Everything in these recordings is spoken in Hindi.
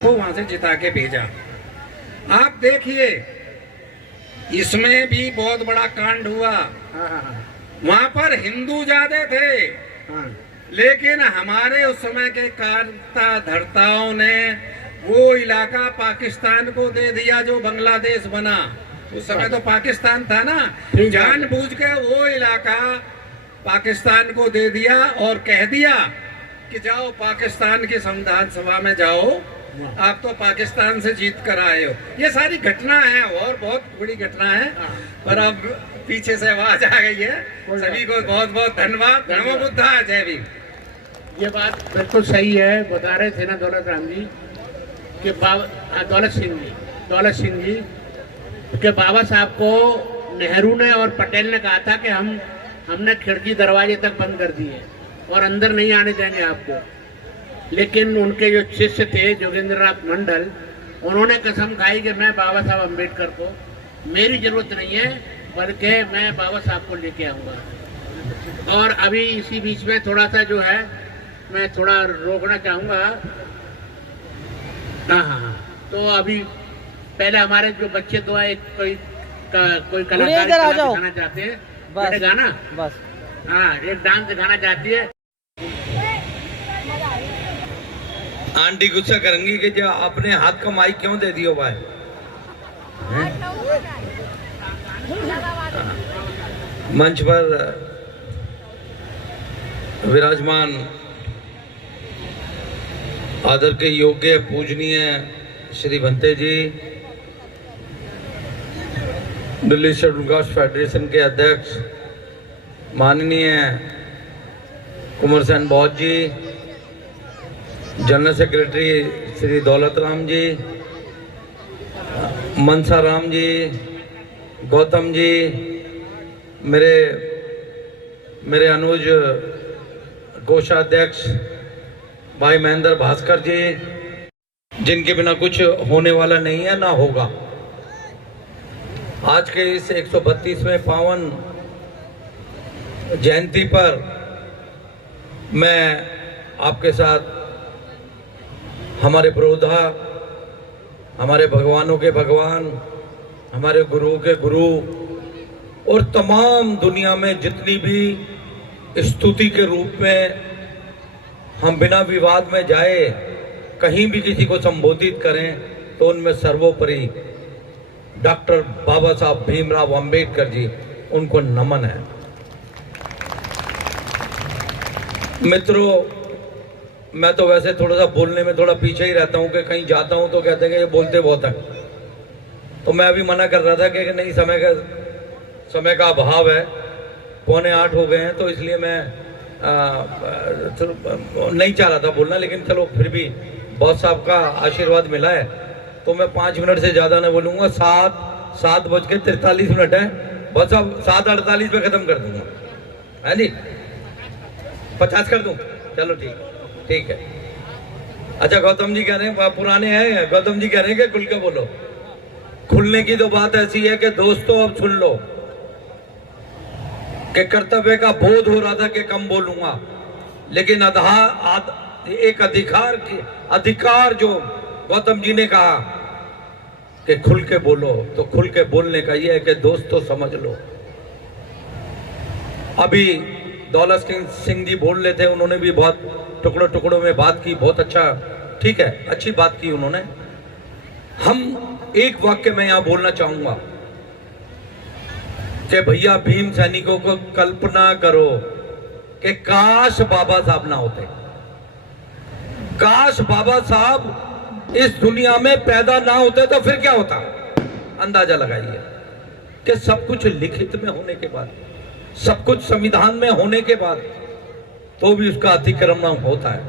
को वहां से जिता के भेजा। आप देखिए इसमें भी बहुत बड़ा कांड हुआ। वहां पर हिंदू ज्यादा थे, लेकिन हमारे उस समय के कर्ता धर्ताओं ने वो इलाका पाकिस्तान को दे दिया जो बांग्लादेश बना। उस समय तो पाकिस्तान था ना, जानबूझ के वो इलाका पाकिस्तान को दे दिया और कह दिया कि जाओ पाकिस्तान की संविधान सभा में जाओ, आप तो पाकिस्तान से जीत कर आए हो। ये सारी घटना है और बहुत बड़ी घटना है, पर अब पीछे से आवाज आ गई है। सभी को बहुत बहुत धन्यवाद। नमो बुद्धा, जय भीम। ये बात बिल्कुल सही है। बता रहे थे ना दौलत राम जी कि दौलत सिंह जी कि बाबा साहब को नेहरू ने और पटेल ने कहा था कि हमने खिड़की दरवाजे तक बंद कर दिए और अंदर नहीं आने देंगे आपको। लेकिन उनके जो शिष्य थे जोगेंद्र नाथ मंडल, उन्होंने कसम खाई कि मैं बाबा साहब अम्बेडकर को मेरी जरूरत नहीं है, बल्कि मैं बाबा साहब को लेके आऊंगा। और अभी इसी बीच में थोड़ा सा जो है मैं थोड़ा रोकना चाहूंगा। हाँ, तो अभी पहले हमारे जो बच्चे तो एक कोई कलाकार दिखाना चाहते हैं, बस गाना बस, हाँ एक डांस दिखाना चाहती है। आंटी गुस्सा करेंगी कि जो अपने हाथ का माइक क्यों दे दियो भाई। मंच पर विराजमान आदर के योग्य पूजनीय श्री भंते जी, दिल्ली शेड्यूल कास्ट फेडरेशन के अध्यक्ष माननीय कुंवर सेन बौद्ध जी, जनरल सेक्रेटरी श्री दौलत राम जी, मनसा राम जी, गौतम जी, मेरे अनुज कोषाध्यक्ष भाई महेंद्र भास्कर जी, जिनके बिना कुछ होने वाला नहीं है ना होगा। आज के इस 132वें पावन जयंती पर मैं आपके साथ हमारे पुरोधा, हमारे भगवानों के भगवान, हमारे गुरु के गुरु और तमाम दुनिया में जितनी भी स्तुति के रूप में हम बिना विवाद में जाए कहीं भी किसी को संबोधित करें तो उनमें सर्वोपरि डॉक्टर बाबा साहब भीमराव अंबेडकर जी, उनको नमन है। मित्रों, मैं तो वैसे थोड़ा सा बोलने में थोड़ा पीछे ही रहता हूँ कि कहीं जाता हूँ तो कहते हैं कि ये बोलते बहुत हैं, तो मैं अभी मना कर रहा था कि नहीं, समय का अभाव है, 7:45 हो गए हैं, तो इसलिए मैं नहीं चाह रहा था बोलना। लेकिन चलो फिर भी बॉस साहब का आशीर्वाद मिला है तो मैं 5 मिनट से ज़्यादा नहीं बोलूँगा। 7:43 है, बस अब 7:48 पे ख़त्म कर दूँगा, है जी, 50 कर दूँ, चलो ठीक है। अच्छा, गौतम जी कह रहे हैं पुराने हैं, गौतम जी कह रहे हैं कि खुल के बोलो। खुलने की तो बात ऐसी है कि दोस्तों अब सुन लो कि कर्तव्य का बोध हो रहा था कि कम बोलूंगा, लेकिन एक अधिकार जो गौतम जी ने कहा कि खुल के बोलो, तो खुल के बोलने का यह है कि दोस्तों समझ लो। अभी दौलत सिंह जी बोल रहे थे, उन्होंने भी बहुत टुकड़ों में बात की, बहुत अच्छा, ठीक है, अच्छी बात की उन्होंने। हम एक वाक्य में यहां बोलना चाहूंगा कि भैया भीम सैनिकों को कल्पना करो कि काश बाबा साहब ना होते, काश बाबा साहब इस दुनिया में पैदा ना होते तो फिर क्या होता। अंदाजा लगाइए कि सब कुछ लिखित में होने के बाद, सब कुछ संविधान में होने के बाद तो भी उसका अतिक्रमण होता है।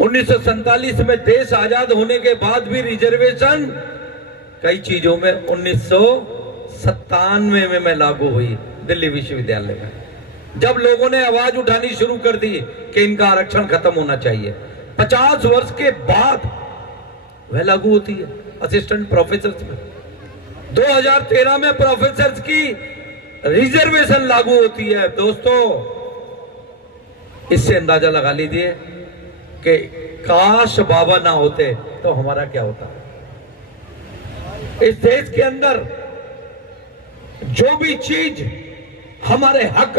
1947 में देश आजाद होने के बाद भी रिजर्वेशन कई चीजों में 1997 में मैं लागू हुई दिल्ली विश्वविद्यालय में, जब लोगों ने आवाज उठानी शुरू कर दी कि इनका आरक्षण खत्म होना चाहिए। 50 वर्ष के बाद वह लागू होती है असिस्टेंट प्रोफेसर में। 2013 में प्रोफेसर की रिजर्वेशन लागू होती है। दोस्तों, इससे अंदाजा लगा लीजिए कि काश बाबा ना होते तो हमारा क्या होता। इस देश के अंदर जो भी चीज हमारे हक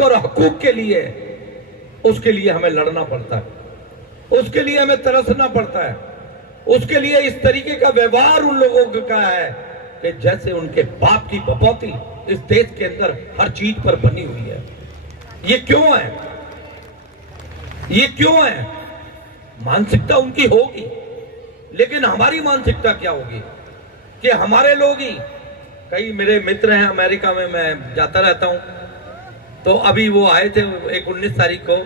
और हकूक के लिए, उसके लिए हमें लड़ना पड़ता है, उसके लिए हमें तरसना पड़ता है, उसके लिए इस तरीके का व्यवहार उन लोगों का है कि जैसे उनके बाप की बपौती इस देश के अंदर हर चीज पर बनी हुई है। ये क्यों है? ये क्यों है? मानसिकता उनकी होगी, लेकिन हमारी मानसिकता क्या होगी कि हमारे लोग ही, कई मेरे मित्र हैं अमेरिका में, मैं जाता रहता हूं, तो अभी वो आए थे 19 तारीख को,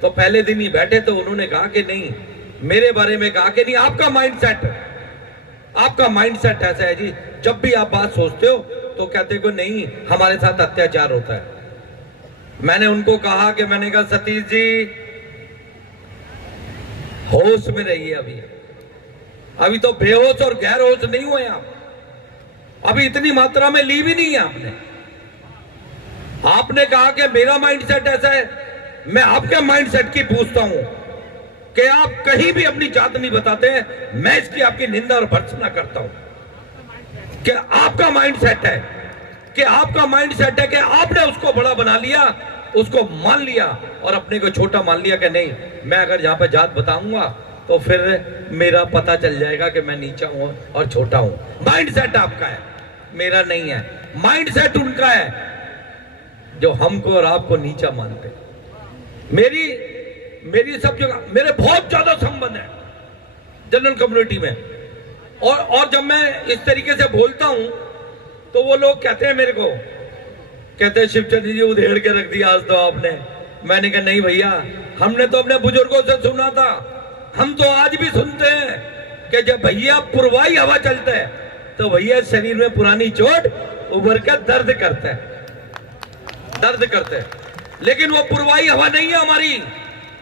तो पहले दिन ही बैठे तो उन्होंने कहा कि नहीं, मेरे बारे में कहा कि नहीं, आपका माइंडसेट ऐसा है जी, जब भी आप बात सोचते हो तो कहते को नहीं, हमारे साथ अत्याचार होता है। मैंने उनको कहा कि मैंने कहा सतीश जी, होश में रहिए, अभी तो बेहोश और गैर होश नहीं हुए आप, अभी इतनी मात्रा में ली भी नहीं है आपने कहा कि मेरा माइंडसेट ऐसा है। मैं आपके माइंडसेट की पूछता हूं कि आप कहीं भी अपनी जात नहीं बताते हैं, मैं इसकी आपकी निंदा और भर्त्सना करता हूं कि आपका माइंडसेट है कि आपने उसको बड़ा बना लिया, उसको मान लिया और अपने को छोटा मान लिया कि नहीं, मैं अगर यहां पर जात बताऊंगा तो फिर मेरा पता चल जाएगा कि मैं नीचा हूं और छोटा हूं। माइंडसेट आपका है, मेरा नहीं है। माइंडसेट उनका है जो हमको और आपको नीचा मानते। मेरी सब जगह मेरे बहुत ज्यादा संबंध है जनरल कम्युनिटी में, और जब मैं इस तरीके से बोलता हूं तो वो लोग कहते हैं मेरे को, कहते हैं शिवचंद्र जी उधेड़ के रख दिया आज तो आपने। मैंने कहा नहीं भैया, हमने तो अपने बुजुर्गों से सुना था, हम तो आज भी सुनते हैं कि जब भैया पुरवाई हवा चलता है तो भैया शरीर में पुरानी चोट उभर कर दर्द करता है, लेकिन वो पुरवाई हवा नहीं है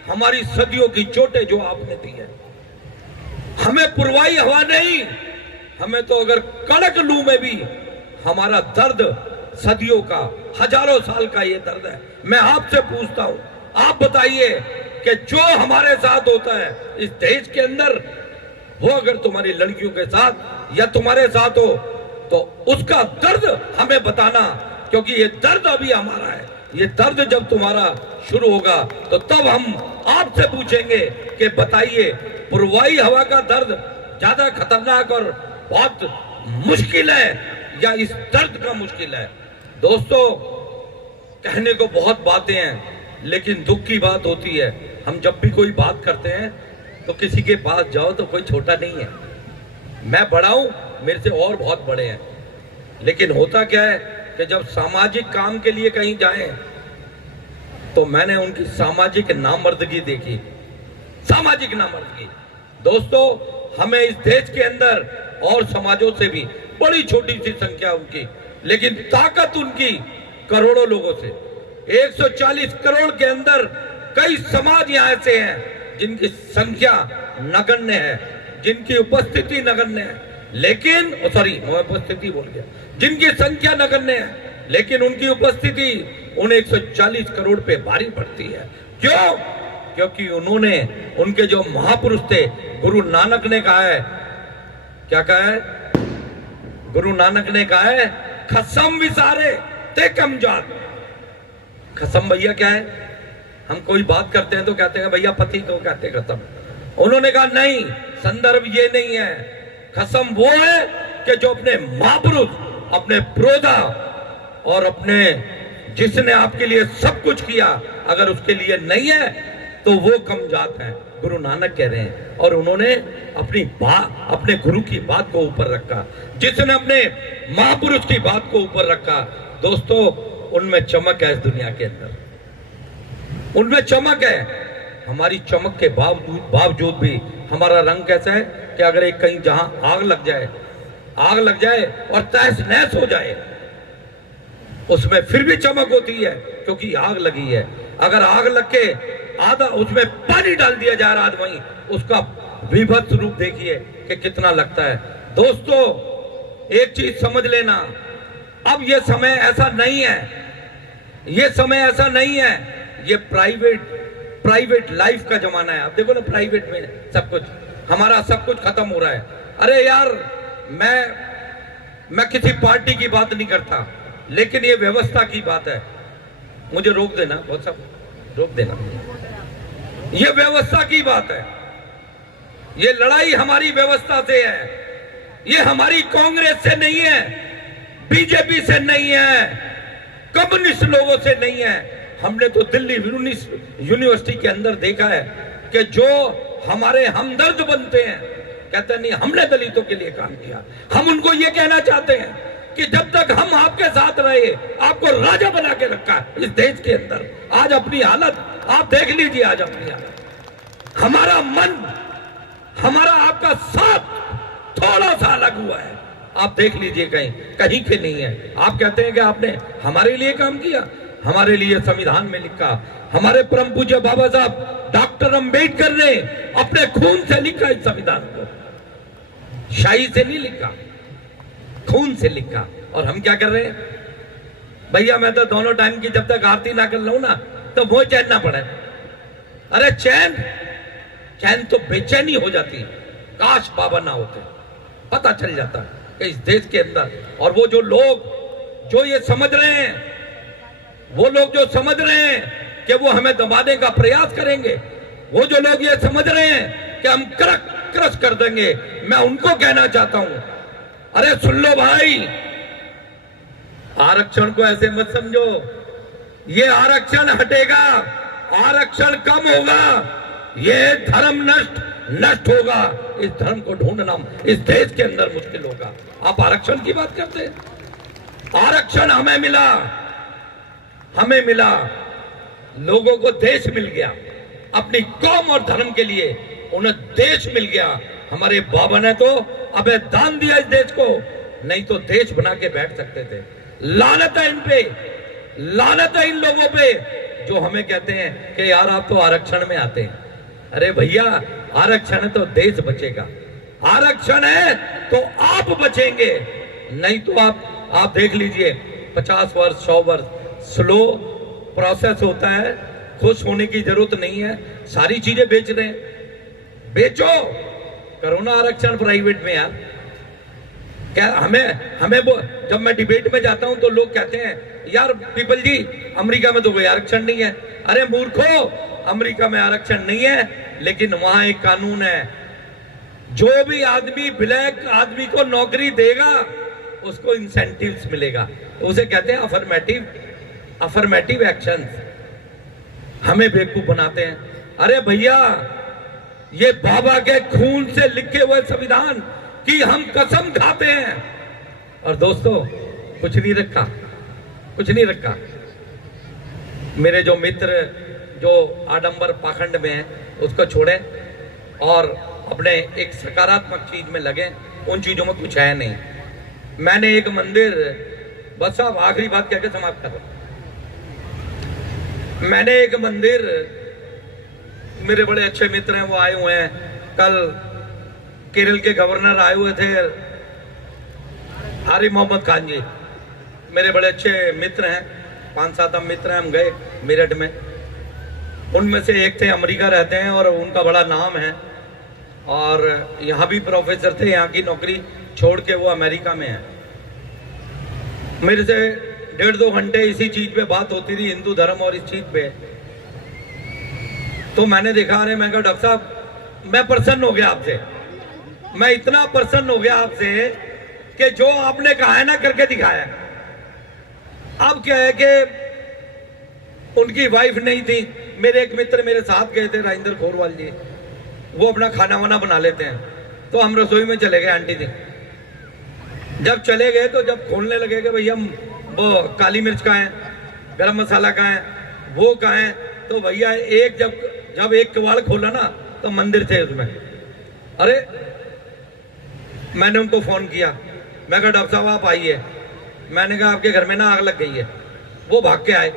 हमारी सदियों की चोटें जो आपने दी है। हमें पुरवाई हवा नहीं, हमें तो अगर कड़क लू में भी हमारा दर्द सदियों का, हजारों साल का ये दर्द है। मैं आपसे पूछता हूं, आप बताइए कि जो हमारे साथ होता है इस देश के अंदर, वो अगर तुम्हारी लड़कियों के साथ या तुम्हारे साथ हो तो उसका दर्द हमें बताना, क्योंकि ये दर्द अभी हमारा है। ये दर्द जब तुम्हारा शुरू होगा तो तब हम आपसे पूछेंगे कि बताइए, पुरवाई हवा का दर्द ज्यादा खतरनाक और बहुत मुश्किल है या इस दर्द का मुश्किल है? दोस्तों, कहने को बहुत बातें हैं, लेकिन दुख की बात होती है। हम जब भी कोई बात करते हैं तो किसी के पास जाओ तो कोई छोटा नहीं है। मैं बड़ा हूं, मेरे से और बहुत बड़े हैं, लेकिन होता क्या है कि जब सामाजिक काम के लिए कहीं जाएं तो मैंने उनकी सामाजिक नामर्दगी देखी, सामाजिक नामर्दगी। दोस्तों, हमें इस देश के अंदर और समाजों से भी बड़ी छोटी सी संख्या उनकी, लेकिन ताकत उनकी करोड़ों लोगों से। 140 करोड़ के अंदर कई समाज यहाँ ऐसे हैं जिनकी संख्या नगण्य है, जिनकी उपस्थिति नगण्य है, लेकिन मैं उपस्थिति बोल गया, जिनकी संख्या नगण्य है लेकिन उनकी उपस्थिति उन 140 करोड़ पे भारी पड़ती है। क्यों? क्योंकि उन्होंने, उनके जो महापुरुष थे, गुरु नानक ने कहा है, क्या कहा है? गुरु नानक ने कहा है, खसम विसारे ते कम जात। खसम भैया क्या है? हम कोई बात करते हैं तो कहते हैं भैया पति को कहते हैं खसम। उन्होंने कहा नहीं, संदर्भ ये नहीं है। खसम वो है कि जो अपने महापुरुष, अपने प्रोधा और अपने जिसने आपके लिए सब कुछ किया, अगर उसके लिए नहीं है तो वो कम जात है, गुरु नानक कह रहे हैं। और उन्होंने अपने गुरु की बात को ऊपर रखा, जिसने अपने महापुरुष की बात को ऊपर रखा। दोस्तों, उनमें चमक है, इस दुनिया के अंदर उनमें चमक है। हमारी चमक के बावजूद भी हमारा रंग कैसा है कि अगर एक कहीं जहां आग लग जाए और तहस नहस हो जाए, उसमें फिर भी चमक होती है क्योंकि आग लगी है। अगर आग लग के आधा उसमें पानी डाल दिया जा रहा है, उसका विभत्स रूप देखिए कि कितना लगता है। दोस्तों, एक चीज समझ लेना अब ये समय ऐसा नहीं है, ये समय ऐसा नहीं है, ये प्राइवेट लाइफ का जमाना है। अब देखो ना, प्राइवेट में सब कुछ, हमारा सब कुछ खत्म हो रहा है। अरे यार, मैं किसी पार्टी की बात नहीं करता, लेकिन ये व्यवस्था की बात है। मुझे रोक देना, बहुत सब रोक देना। ये व्यवस्था की बात है, ये लड़ाई हमारी व्यवस्था से है, ये हमारी कांग्रेस से नहीं है, बीजेपी से नहीं है, कम्युनिस्ट लोगों से नहीं है। हमने तो दिल्ली यूनिवर्सिटी के अंदर देखा है कि जो हमारे हमदर्द बनते हैं, कहते नहीं हमने दलितों के लिए काम किया। हम उनको ये कहना चाहते हैं कि जब तक हम आपके साथ रहे, आपको राजा बना के रखा है इस देश के अंदर। आज अपनी हालत आप देख लीजिए, आज अपनी हालत, हमारा मन, हमारा आपका साथ थोड़ा सा अलग हुआ है। आप देख लीजिए, कहीं के नहीं है। आप कहते हैं कि आपने हमारे लिए काम किया, हमारे लिए संविधान में लिखा, हमारे परम पूज्य बाबा साहब डॉक्टर अंबेडकर ने अपने खून से लिखा इस संविधान को, शाही से नहीं लिखा, खून से लिखा। और हम क्या कर रहे हैं भैया? मैं तो दोनों टाइम की जब तक आरती ना कर लूं ना, तो वो चैन ना पड़े। अरे चैन तो बेचैनी हो जाती है। काश बाबा ना होते, पता चल जाता कि इस देश के अंदर, और वो जो लोग जो ये समझ रहे हैं, वो लोग जो समझ रहे हैं कि वो हमें दबाने का प्रयास करेंगे, वो जो लोग ये समझ रहे हैं कि हम क्रश कर देंगे, मैं उनको कहना चाहता हूं, अरे सुन लो भाई, आरक्षण को ऐसे मत समझो। ये आरक्षण हटेगा, आरक्षण कम होगा, ये धर्म नष्ट होगा। इस धर्म को ढूंढना इस देश के अंदर मुश्किल होगा। आप आरक्षण की बात करते हैं। आरक्षण हमें मिला, लोगों को देश मिल गया, अपनी कौम और धर्म के लिए उन्हें देश मिल गया। हमारे बाबा ने तो अबे दान दिया इस देश को, नहीं तो देश बना के बैठ सकते थे। लानत है इन पे, लानत है इन लोगों पे जो हमें कहते हैं कि यार आप तो आरक्षण में आते हैं। अरे भैया, आरक्षण है तो देश बचेगा, आरक्षण है तो आप बचेंगे, नहीं तो आप देख लीजिए 50 वर्ष 100 वर्ष स्लो प्रोसेस होता है। खुश होने की जरूरत नहीं है, सारी चीजें बेच रहे हैं, बेचो, करो ना आरक्षण प्राइवेट में यार। क्या हमें वो, जब मैं डिबेट में जाता हूं तो लोग कहते हैं यार पीपल जी, अमेरिका में तो कोई आरक्षण नहीं है। अरे मूर्खो, अमेरिका में आरक्षण नहीं है, लेकिन वहां एक कानून है, जो भी आदमी ब्लैक आदमी को नौकरी देगा उसको इंसेंटिव्स मिलेगा, उसे कहते हैं अफर्मेटिव एक्शन। हमें बेवकूफ बनाते हैं। अरे भैया, ये बाबा के खून से लिखे हुए संविधान की हम कसम खाते हैं। और दोस्तों, कुछ नहीं रखा। मेरे जो मित्र जो आडंबर पाखंड में है उसको छोड़े और अपने एक सकारात्मक चीज में लगे, उन चीजों में कुछ है नहीं। मैंने एक मंदिर, बस साहब आखिरी बात कहकर समाप्त कर रहा। मैंने एक मंदिर, मेरे बड़े अच्छे मित्र हैं, वो आए हुए हैं, कल केरल के गवर्नर आए हुए थे, आरिफ मोहम्मद खान जी, मेरे बड़े अच्छे मित्र हैं, 5-7 हम मित्र हैं। हम गए मेरठ में, उनमें से एक थे अमेरिका रहते हैं और उनका बड़ा नाम है, और यहाँ भी प्रोफेसर थे, यहाँ की नौकरी छोड़ के वो अमेरिका में है। मेरे से 1.5-2 घंटे इसी चीज पे बात होती थी, हिंदू धर्म और इस चीज पे। तो मैंने देखा, अरे मैं कहा डॉक्टर साहब, मैं प्रसन्न हो गया आपसे, मैं इतना प्रसन्न हो गया आपसे कि जो आपने कहा है ना करके दिखाया। अब क्या है कि उनकी वाइफ नहीं थी, मेरे एक मित्र मेरे साथ गए थे, राजेंद्र खोरवाल जी, वो अपना खाना वाना बना लेते हैं, तो हम रसोई में चले गए। आंटी जी जब चले गए तो जब खोलने लगे कि भैया वो काली मिर्च कहाँ है, गरम मसाला कहाँ है, वो कहाँ है, तो भैया एक जब एक किवाड़ खोला ना तो मंदिर थे उसमें। अरे मैंने उनको फोन किया, मैं कहा डॉक्टर साहब आप आइए, मैंने कहा आपके घर में ना आग लग गई है। वो भाग के आए,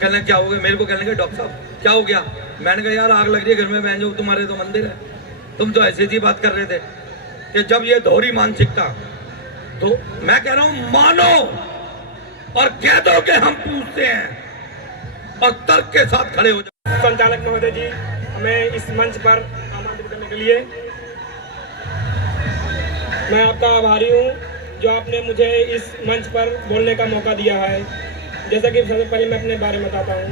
कहने क्या हो गया, मेरे को कहने लगे डॉक्टर साहब क्या हो गया। मैंने कहा यार आग लग रही है घर में, बहन जो तुम्हारे तो मंदिर है, तुम तो ऐसी बात कर रहे थे कि जब ये दोहरी मानसिकता तो मैं कह रहा हूं मानो और कह दो कि हम पूछते हैं और तर्क के साथ खड़े हो जाओ। संचालक महोदय जी, हमें इस मंच पर आमंत्रित करने के लिए मैं आपका आभारी हूं जो आपने मुझे इस मंच पर बोलने का मौका दिया है। जैसा कि सबसे पहले मैं अपने बारे में बताता हूं।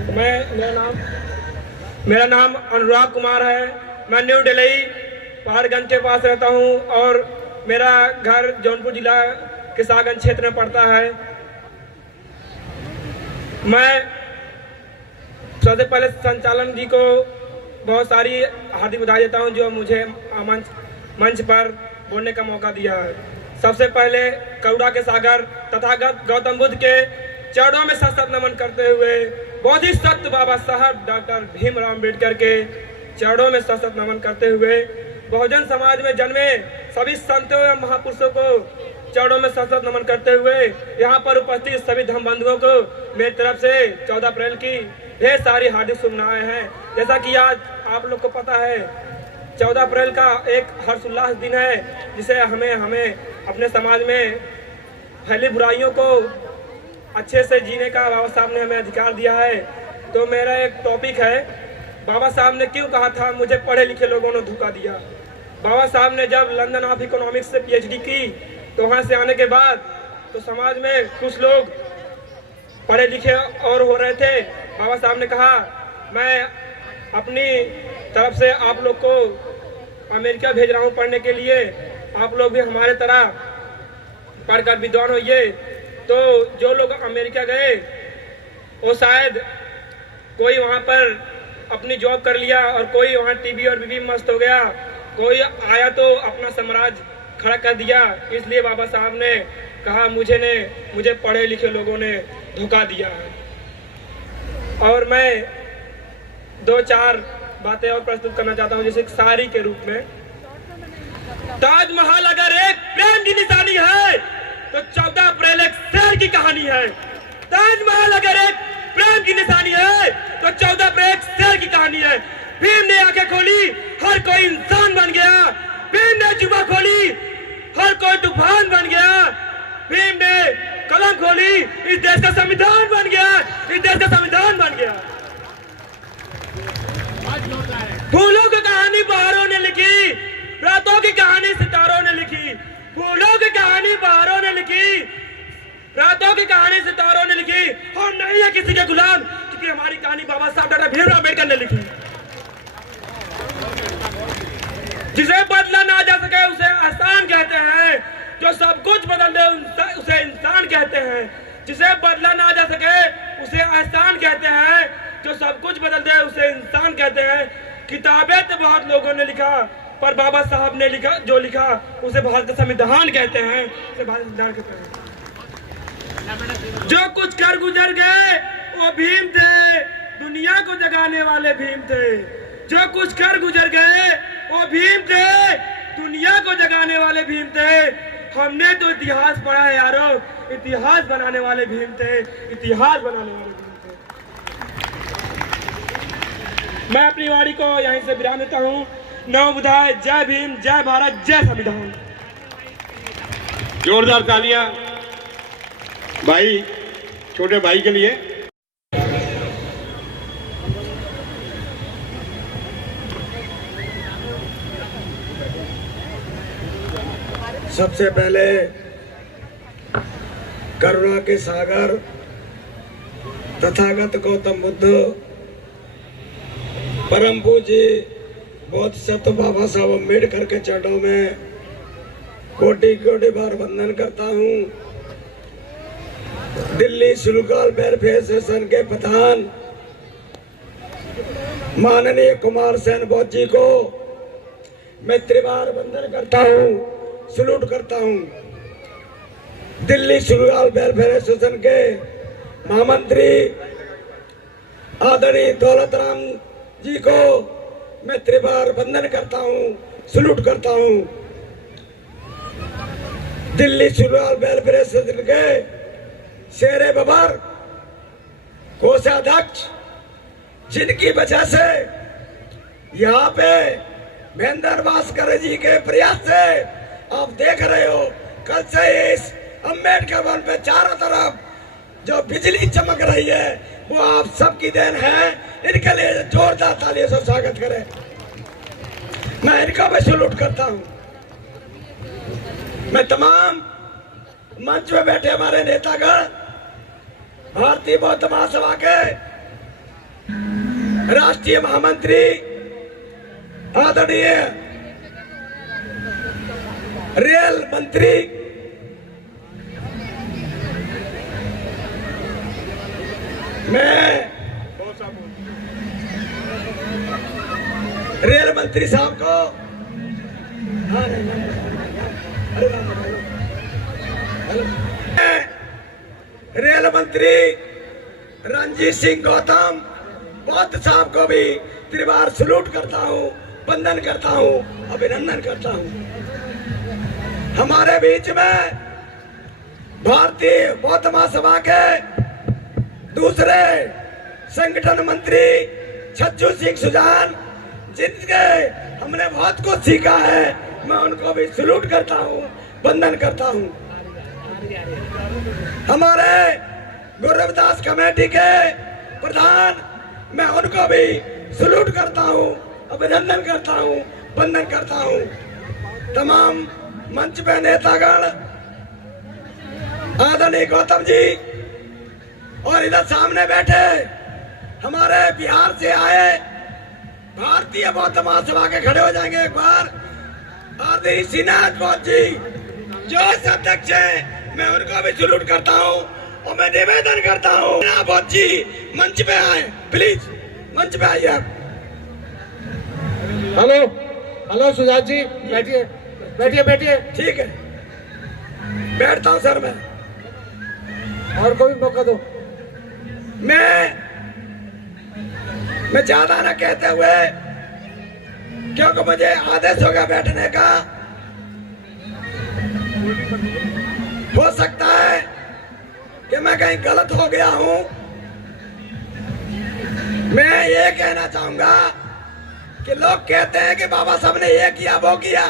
मेरा नाम अनुराग कुमार है। मैं न्यू दिल्ली पहाड़गंज के पास रहता हूं और मेरा घर जौनपुर जिला के सागंज क्षेत्र में पड़ता है। मैं सबसे पहले संचालन जी को बहुत सारी हार्दिक बधाई देता हूं जो मुझे मंच पर बोलने का मौका दिया है। सबसे पहले करुणा के सागर तथागत गौतम बुद्ध के चरणों में सशक्त नमन करते हुए बोधिसत्व बाबा साहब डॉक्टर भीमराव अम्बेडकर के चरणों में सशक्त नमन करते हुए बहुजन समाज में जन्मे सभी संतों एवं महापुरुषों को चरणों में सशक्त नमन करते हुए यहाँ पर उपस्थित सभी धर्म बंधुओं को मेरी तरफ से 14 अप्रैल की ढेर सारी हार्दिक शुभकामनाएं हैं। जैसा कि आज आप लोग को पता है 14 अप्रैल का एक हर्षोल्लास दिन है जिसे हमें अपने समाज में फैली बुराइयों को अच्छे से जीने का बाबा साहब ने हमें अधिकार दिया है। तो मेरा एक टॉपिक है, बाबा साहब ने क्यों कहा था मुझे पढ़े लिखे लोगों ने धोखा दिया। बाबा साहब ने जब लंदन ऑफ इकोनॉमिक्स से PhD की तो वहाँ से आने के बाद तो समाज में कुछ लोग पढ़े लिखे और हो रहे थे। बाबा साहब ने कहा मैं अपनी तरफ से आप लोग को अमेरिका भेज रहा हूँ पढ़ने के लिए, आप लोग भी हमारे तरह पढ़कर विद्वान होइए। तो जो लोग अमेरिका गए वो शायद कोई वहाँ पर अपनी जॉब कर लिया और कोई वहाँ टीवी और बीवी मस्त हो गया, कोई आया तो अपना साम्राज्य खड़ा कर दिया। इसलिए बाबा साहब ने कहा मुझे पढ़े लिखे लोगों ने धोखा दिया है। और मैं 2-4 बातें और प्रस्तुत करना चाहता हूँ जैसे शायरी के रूप में। ताजमहल अगर एक प्रेम की निशानी है तो 14 अप्रैल एक शेर की कहानी है। ताजमहल अगर एक प्रेम की निशानी है तो 14 अप्रैल एक शेर की कहानी है। भीम ने आंखें खोली, हर कोई इंसान बन गया। भीम ने जुबान खोली, हर कोई तूफान बन गया। भीम ने कलम खोली, इस देश का संविधान बन गया। इस देश का संविधान बन गया। फूलों की कहानी बहारों ने लिखी, रातों की कहानी सितारों ने लिखी। फूलों की कहानी बहारों ने लिखी, रातों की कहानी सितारों ने लिखी। हम नहीं है किसी के गुलाम, क्योंकि हमारी कहानी बाबा साहब डॉक्टर भीमराव अम्बेडकर ने लिखी। जिसे बदला ना जा सके उसे एहसान कहते हैं, जो सब कुछ बदल दे उसे इंसान कहते हैं। जिसे बदला ना जा सके उसे एहसान कहते हैं, जो सब कुछ बदल दे उसे इंसान कहते हैं। किताबें तो बहुत लोगों ने लिखा, पर बाबा साहब ने लिखा जो लिखा उसे भारत का संविधान कहते हैं। उसे भारत संविधान कहते हैं। जो कुछ कर गुजर गए वो भीम थे, दुनिया को जगाने वाले भीम थे। जो कुछ कर गुजर गए वो भीम थे, दुनिया को जगाने वाले भीम थे। हमने तो इतिहास पढ़ा है यारो, इतिहास बनाने वाले भीम थे। इतिहास बनाने वाले भीम थे। मैं अपनी वाणी को यहीं से विराम देता हूँ। नमो बुद्धाय। जय भीम, जय भारत, जय संविधान। जोरदार तालियां भाई, छोटे भाई के लिए। सबसे पहले करुणा के सागर तथागत गौतम बुद्ध परम पूज्य बोधिसत्व बाबा साहब अम्बेडकर के चरणों में कोटि कोटि बार वंदन करता हूँ। दिल्ली सुलूकाल वेलफेयर एसोसिएशन के प्रधान माननीय कुमार सेन बौद्ध जी को मैं त्रिवार वंदन करता हूँ, सलूट करता हूँ। दिल्ली सुलूकाल वेलफेयर एसोसिएशन के महामंत्री आदरणीय दौलत राम जी को मैं त्रिवार वंदन करता हूँ, सलूट करता हूँ। दिल्ली सुलूकाल वेलफेयर एसोसिएशन के शेरे बबर कोषाध्यक्ष, जिनकी वजह से यहाँ पे महेंद्र भास्कर जी के प्रयास से आप देख रहे हो कल से इस अम्बेडकर भवन पे चारों तरफ जो बिजली चमक रही है वो आप सबकी देन है। इनके लिए जोरदार तालियों से स्वागत करें। मैं इनका भी सैल्यूट करता हूं। मैं तमाम मंच में बैठे हमारे नेतागण, भारतीय बौद्ध महासभा के राष्ट्रीय महामंत्री आदरणीय रेल मंत्री मैं रेल मंत्री साहब को रेल मंत्री रणजीत सिंह गौतम बौद्ध साहब को भी त्रिवार सैल्यूट करता हूँ, वंदन करता हूँ, अभिनंदन करता हूँ। हमारे बीच में भारतीय बौद्ध महासभा के दूसरे संगठन मंत्री छज्जू सिंह सुजान, जिनके हमने बहुत कुछ सीखा है, मैं उनको भी सैल्यूट करता हूँ, वंदन करता हूँ। हमारे गुरु रविदास कमेटी के प्रधान, मैं उनको भी सैल्यूट करता हूँ, अभिनंदन करता हूँ, वंदन करता हूँ। तमाम मंच पे नेतागण, आदरणीय गौतम जी और इधर सामने बैठे हमारे बिहार से आए भारतीय बौद्ध महासभा के खड़े हो जाएंगे एक बार। आदरणीय श्रीनाथ बौद्ध जी जो अध्यक्ष है, मैं उनको भी सैल्यूट करता हूँ और मैं निवेदन करता हूँ बौद्ध जी मंच पे आए, प्लीज मंच पे आइए आप। हेलो हेलो सुजात जी, बैठिए बैठिए बैठिए। ठीक है, बैठता हूँ सर मैं। और कोई मौका दो। मैं ज्यादा न कहते हुए, क्योंकि मुझे आदेश हो गया बैठने का, हो सकता है कि मैं कहीं गलत हो गया हूं। मैं ये कहना चाहूंगा कि लोग कहते हैं कि बाबा साहब ने ये किया वो किया,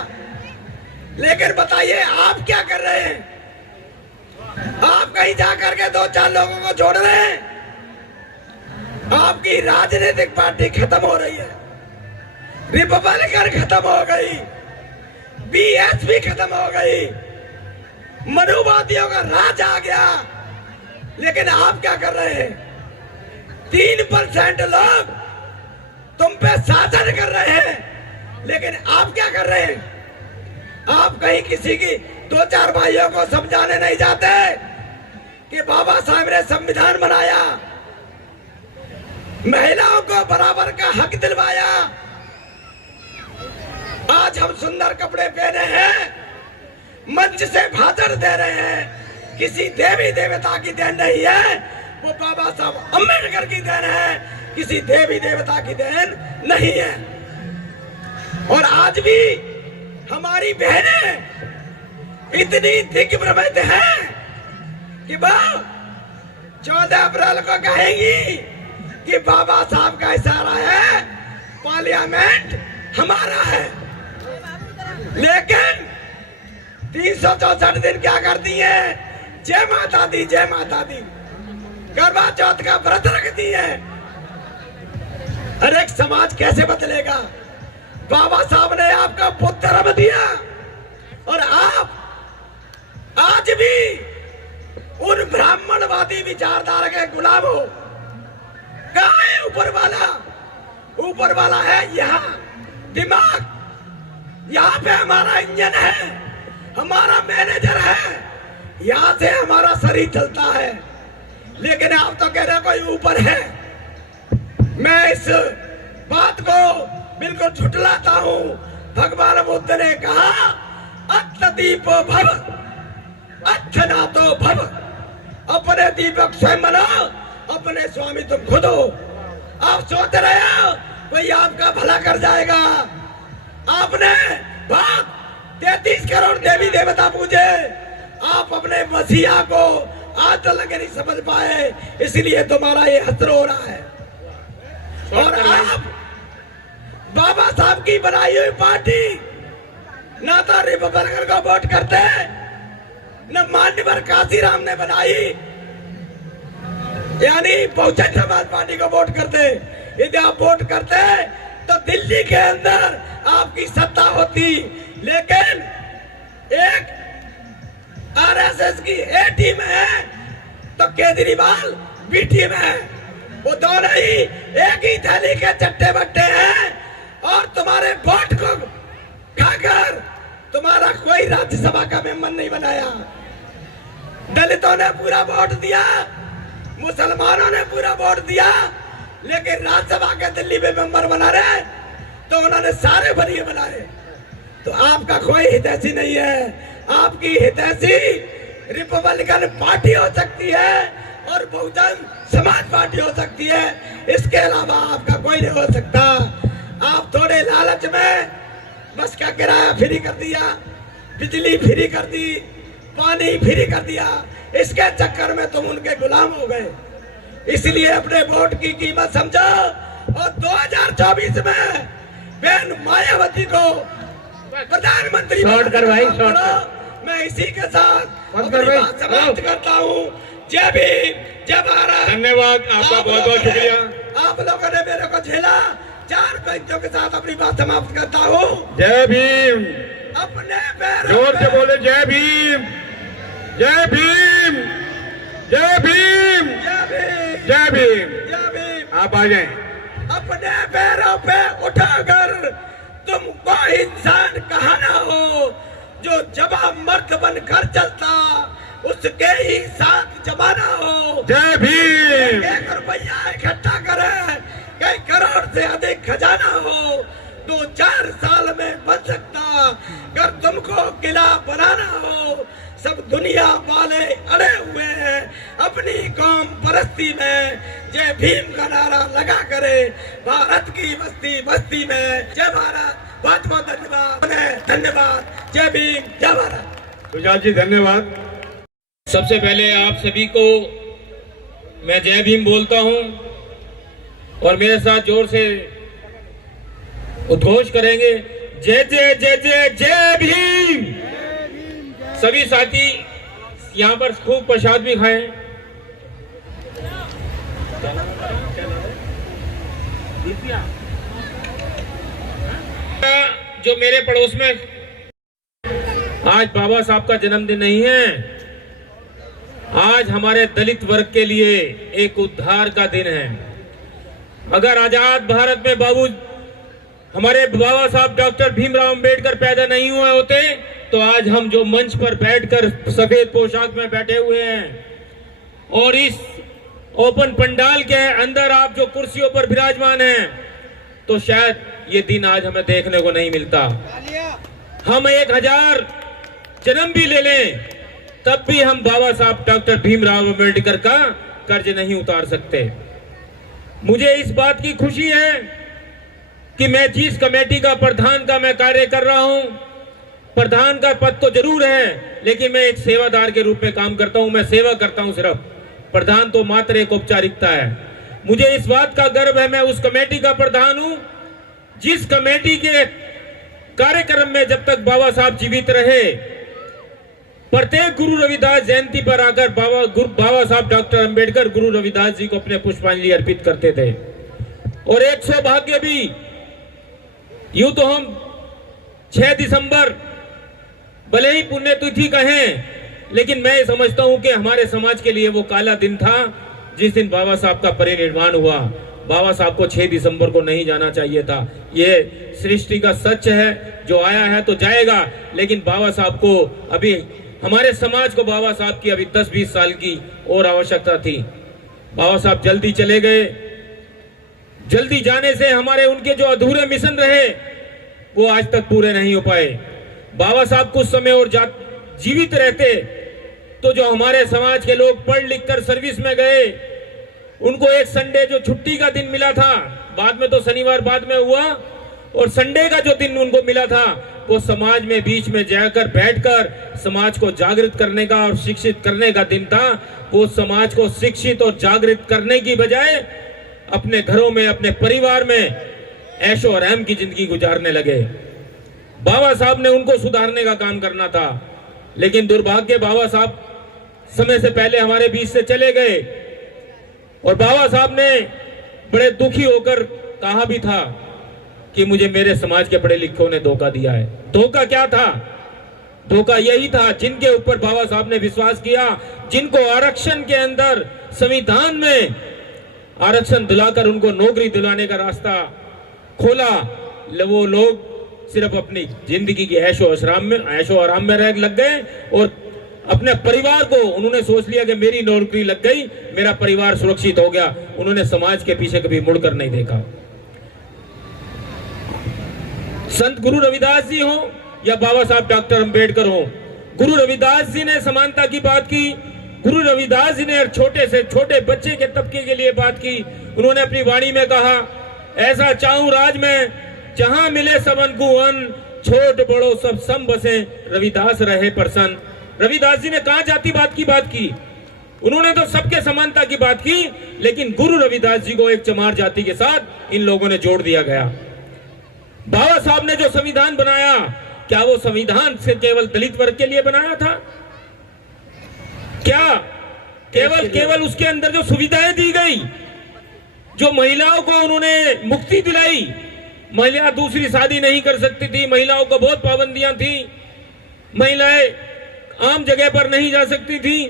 लेकिन बताइए आप क्या कर रहे हैं? आप कहीं जाकर के 2-4 लोगों को जोड़ रहे हैं? आपकी राजनीतिक पार्टी खत्म हो रही है, रिपब्लिकन खत्म हो गई, बीएसपी खत्म हो गई, मनुवादियों का राज आ गया। लेकिन आप क्या कर रहे हैं? 3% लोग तुम पे शासन कर रहे हैं, लेकिन आप क्या कर रहे हैं? आप कहीं किसी की 2-4 भाइयों को समझाने नहीं जाते कि बाबा साहब ने संविधान बनाया, महिलाओं को बराबर का हक दिलवाया। आज हम सुंदर कपड़े पहने हैं, मंच से भाषण दे रहे हैं, किसी देवी देवता की देन नहीं है, वो बाबा साहब अम्बेडकर की देन है, किसी देवी देवता की देन नहीं है। और आज भी हमारी बहनें इतनी दिग्भ्रमित हैं कि वो 14 अप्रैल को कहेंगी कि बाबा साहब का इशारा है, पार्लियामेंट हमारा है। लेकिन 364 दिन क्या करती है? जय माता दी, जय माता दी, करवा चौथ का व्रत रखती है। अरे समाज कैसे बदलेगा? बाबा साहब ने आपका बुद्ध धर्म दिया और आप आज भी उन ब्राह्मणवादी विचारधारा के गुलाम हो। कहाँ है ऊपर वाला? ऊपर वाला है यहाँ, दिमाग, यहाँ पे हमारा इंजन है, हमारा मैनेजर है, यहाँ से हमारा शरीर चलता है। लेकिन आप तो कह रहे कोई ऊपर है। मैं इस बात को बिल्कुल झुठलाता हूँ। भगवान बुद्ध ने कहा, अत्तदीपो भव, अच्छनातो भव। अपने दीपक स्वयं बनाओ, अपने स्वामी तुम खुद हो। आप सोच रहे हो कोई आपका भला कर जाएगा? आपने बात 33 करोड़ देवी देवता पूजे, आप अपने मसीहा को आज तक नहीं समझ पाए, इसलिए तुम्हारा ये हसर हो रहा है। और आप बाबा साहब की बनाई हुई पार्टी ना तो रिपब्लिकन को वोट करते न मान्यवर काशीराम ने बनाई, यानी बहुजन समाज पार्टी को वोट करते। यदि आप वोट करते तो दिल्ली के अंदर आपकी सत्ता होती, लेकिन एक आरएसएस की ए टीम है तो केजरीवाल बी टीम है। वो दोनों ही एक ही थाली के चट्टे बट्टे हैं और तुम्हारे वोट को खाकर तुम्हारा कोई राज्यसभा का मेंबर नहीं बनाया। दलितों ने पूरा वोट दिया, मुसलमानों ने पूरा वोट दिया, लेकिन राज्यसभा के दिल्ली में मेंबर बना रहे तो उन्होंने सारे बनिए बनाए। तो आपका कोई हितैषी नहीं है। आपकी हितैषी रिपब्लिकन पार्टी हो सकती है और बहुजन समाज पार्टी हो सकती है, इसके अलावा आपका कोई नहीं हो सकता। आप थोड़े लालच में बस का किराया फ्री कर दिया, बिजली फ्री कर दी, पानी फ्री कर दिया, इसके चक्कर में तुम उनके गुलाम हो गए। इसलिए अपने वोट की कीमत समझो और 2024 में बहन मायावती को प्रधानमंत्री शॉर्ट कर भाई, शॉर्ट कर। मैं इसी के साथ बंद कर भाई, समाप्त करता हूँ। जय भीम, जय भारत। धन्यवाद आपका, बहुत बहुत शुक्रिया। आप लोगों ने मेरे को झेला। 4 पंक्तियों के साथ अपनी बात समाप्त करता हूँ। जय भीम, अपने पैरों जोर से पे- बोले जय भीम, जय भीम, जय भीम, जय भीम, जय भीम। जय भीम। आप आ जाएं। अपने पैरों पे उठाकर तुम कोई इंसान कहा ना हो, जो जवाब मर्द बनकर चलता उसके ही साथ जमाना हो। जय भीम। 1 रुपया इकट्ठा करे, कई करोड़ से अधिक खजाना हो, 2-4 साल में बन सकता। अगर तुमको किला बनाना हो, सब दुनिया वाले अड़े हुए हैं अपनी कौम परस्ती में। जय भीम का नारा लगा करे भारत की बस्ती बस्ती में। जय भारत, बहुत बहुत धन्यवाद, धन्यवाद। जय भीम, जय भारत। सुजात जी धन्यवाद। सबसे पहले आप सभी को मैं जय भीम बोलता हूं और मेरे साथ जोर से उद्घोष करेंगे जय जय जय जय जय भीम। सभी साथी यहाँ पर खूब प्रसाद भी खाएं। जो मेरे पड़ोस में आज बाबा साहब का जन्मदिन नहीं है, आज हमारे दलित वर्ग के लिए एक उद्धार का दिन है। अगर आजाद भारत में हमारे बाबा साहब डॉक्टर भीमराव अंबेडकर पैदा नहीं हुए होते तो आज हम जो मंच पर बैठकर सफेद पोशाक में बैठे हुए हैं और इस ओपन पंडाल के अंदर आप जो कुर्सियों पर विराजमान हैं, तो शायद ये दिन आज हमें देखने को नहीं मिलता। हम 1000 जन्म भी ले लें तब भी हम बाबा साहब डॉक्टर भीमराव अंबेडकर का कर्ज नहीं उतार सकते। मुझे इस बात की खुशी है कि मैं जिस कमेटी का प्रधान का मैं कार्य कर रहा हूं, प्रधान का पद तो जरूर है लेकिन मैं एक सेवादार के रूप में काम करता हूं, मैं सेवा करता हूं सिर्फ। प्रधान तो मात्र एक औपचारिकता है। मुझे इस बात का गर्व है, मैं उस कमेटी का प्रधान हूं जिस कमेटी के कार्यक्रम में जब तक बाबा साहब जीवित रहे, प्रत्येक गुरु रविदास जयंती पर आकर बाबा साहब डॉक्टर अंबेडकर गुरु रविदास जी को अपने पुष्पांजलि अर्पित करते थे। और एक सौभाग्य भी, यूं तो हम 6 दिसंबर भले ही पुण्यतिथि कहें, लेकिन मैं समझता हूं कि हमारे समाज के लिए वो काला दिन था जिस दिन बाबा साहब का परिनिर्वाण हुआ। बाबा साहब को 6 दिसंबर को नहीं जाना चाहिए था। ये सृष्टि का सच है, जो आया है तो जाएगा, लेकिन बाबा साहब को अभी, हमारे समाज को बाबा साहब की अभी 10-20 साल की और आवश्यकता थी। बाबा साहब जल्दी चले गए। जल्दी जाने से हमारे उनके जो अधूरे मिशन रहे वो आज तक पूरे नहीं हो पाए। बाबा साहब कुछ समय और जीवित रहते तो जो हमारे समाज के लोग पढ़ लिख कर सर्विस में गए, उनको एक संडे जो छुट्टी का दिन मिला था, बाद में तो शनिवार बाद में हुआ, और संडे का जो दिन उनको मिला था वो समाज में बीच में जाकर बैठकर समाज को जागृत करने का और शिक्षित करने का दिन था। वो समाज को शिक्षित और जागृत करने की बजाय अपने घरों में, अपने परिवार में ऐशो आराम की जिंदगी गुजारने लगे। बाबा साहब ने उनको सुधारने का काम करना था। लेकिन दुर्भाग्य बाबा साहब समय से पहले हमारे बीच से चले गए। और बाबा साहब ने बड़े दुखी होकर कहा भी था कि मुझे मेरे समाज के पढ़े लिखों ने धोखा दिया है। धोखा क्या था? धोखा यही था जिनके ऊपर बाबा साहब ने विश्वास किया, जिनको आरक्षण के अंदर संविधान में आरक्षण दिलाकर उनको नौकरी दिलाने का रास्ता खोला, वो लोग सिर्फ अपनी जिंदगी की ऐशो आराम में रह लग गए और अपने परिवार को उन्होंने सोच लिया कि मेरी नौकरी लग गई, मेरा परिवार सुरक्षित हो गया। उन्होंने समाज के पीछे कभी मुड़कर नहीं देखा। संत गुरु रविदास जी हो या बाबा साहब डॉक्टर अंबेडकर हो, गुरु रविदास जी ने समानता की बात की। गुरु रविदास जी ने छोटे से छोटे बच्चे के तबके के लिए बात की। उन्होंने अपनी वाणी में कहा, ऐसा चाहूं राज में जहां मिले सबन को अन्न, छोट बड़ो सब सम बसे, रविदास रहे प्रसन्न। रविदास जी ने कहा जातिवाद की बात की? उन्होंने तो सबके समानता की बात की, लेकिन गुरु रविदास जी को एक चमार जाति के साथ इन लोगों ने जोड़ दिया गया। बाबा साहब ने जो संविधान बनाया, क्या वो संविधान से केवल दलित वर्ग के लिए बनाया था? क्या केवल उसके अंदर जो सुविधाएं दी गई, जो महिलाओं को उन्होंने मुक्ति दिलाई, महिला दूसरी शादी नहीं कर सकती थी, महिलाओं को बहुत पाबंदियां थी, महिलाएं आम जगह पर नहीं जा सकती थी,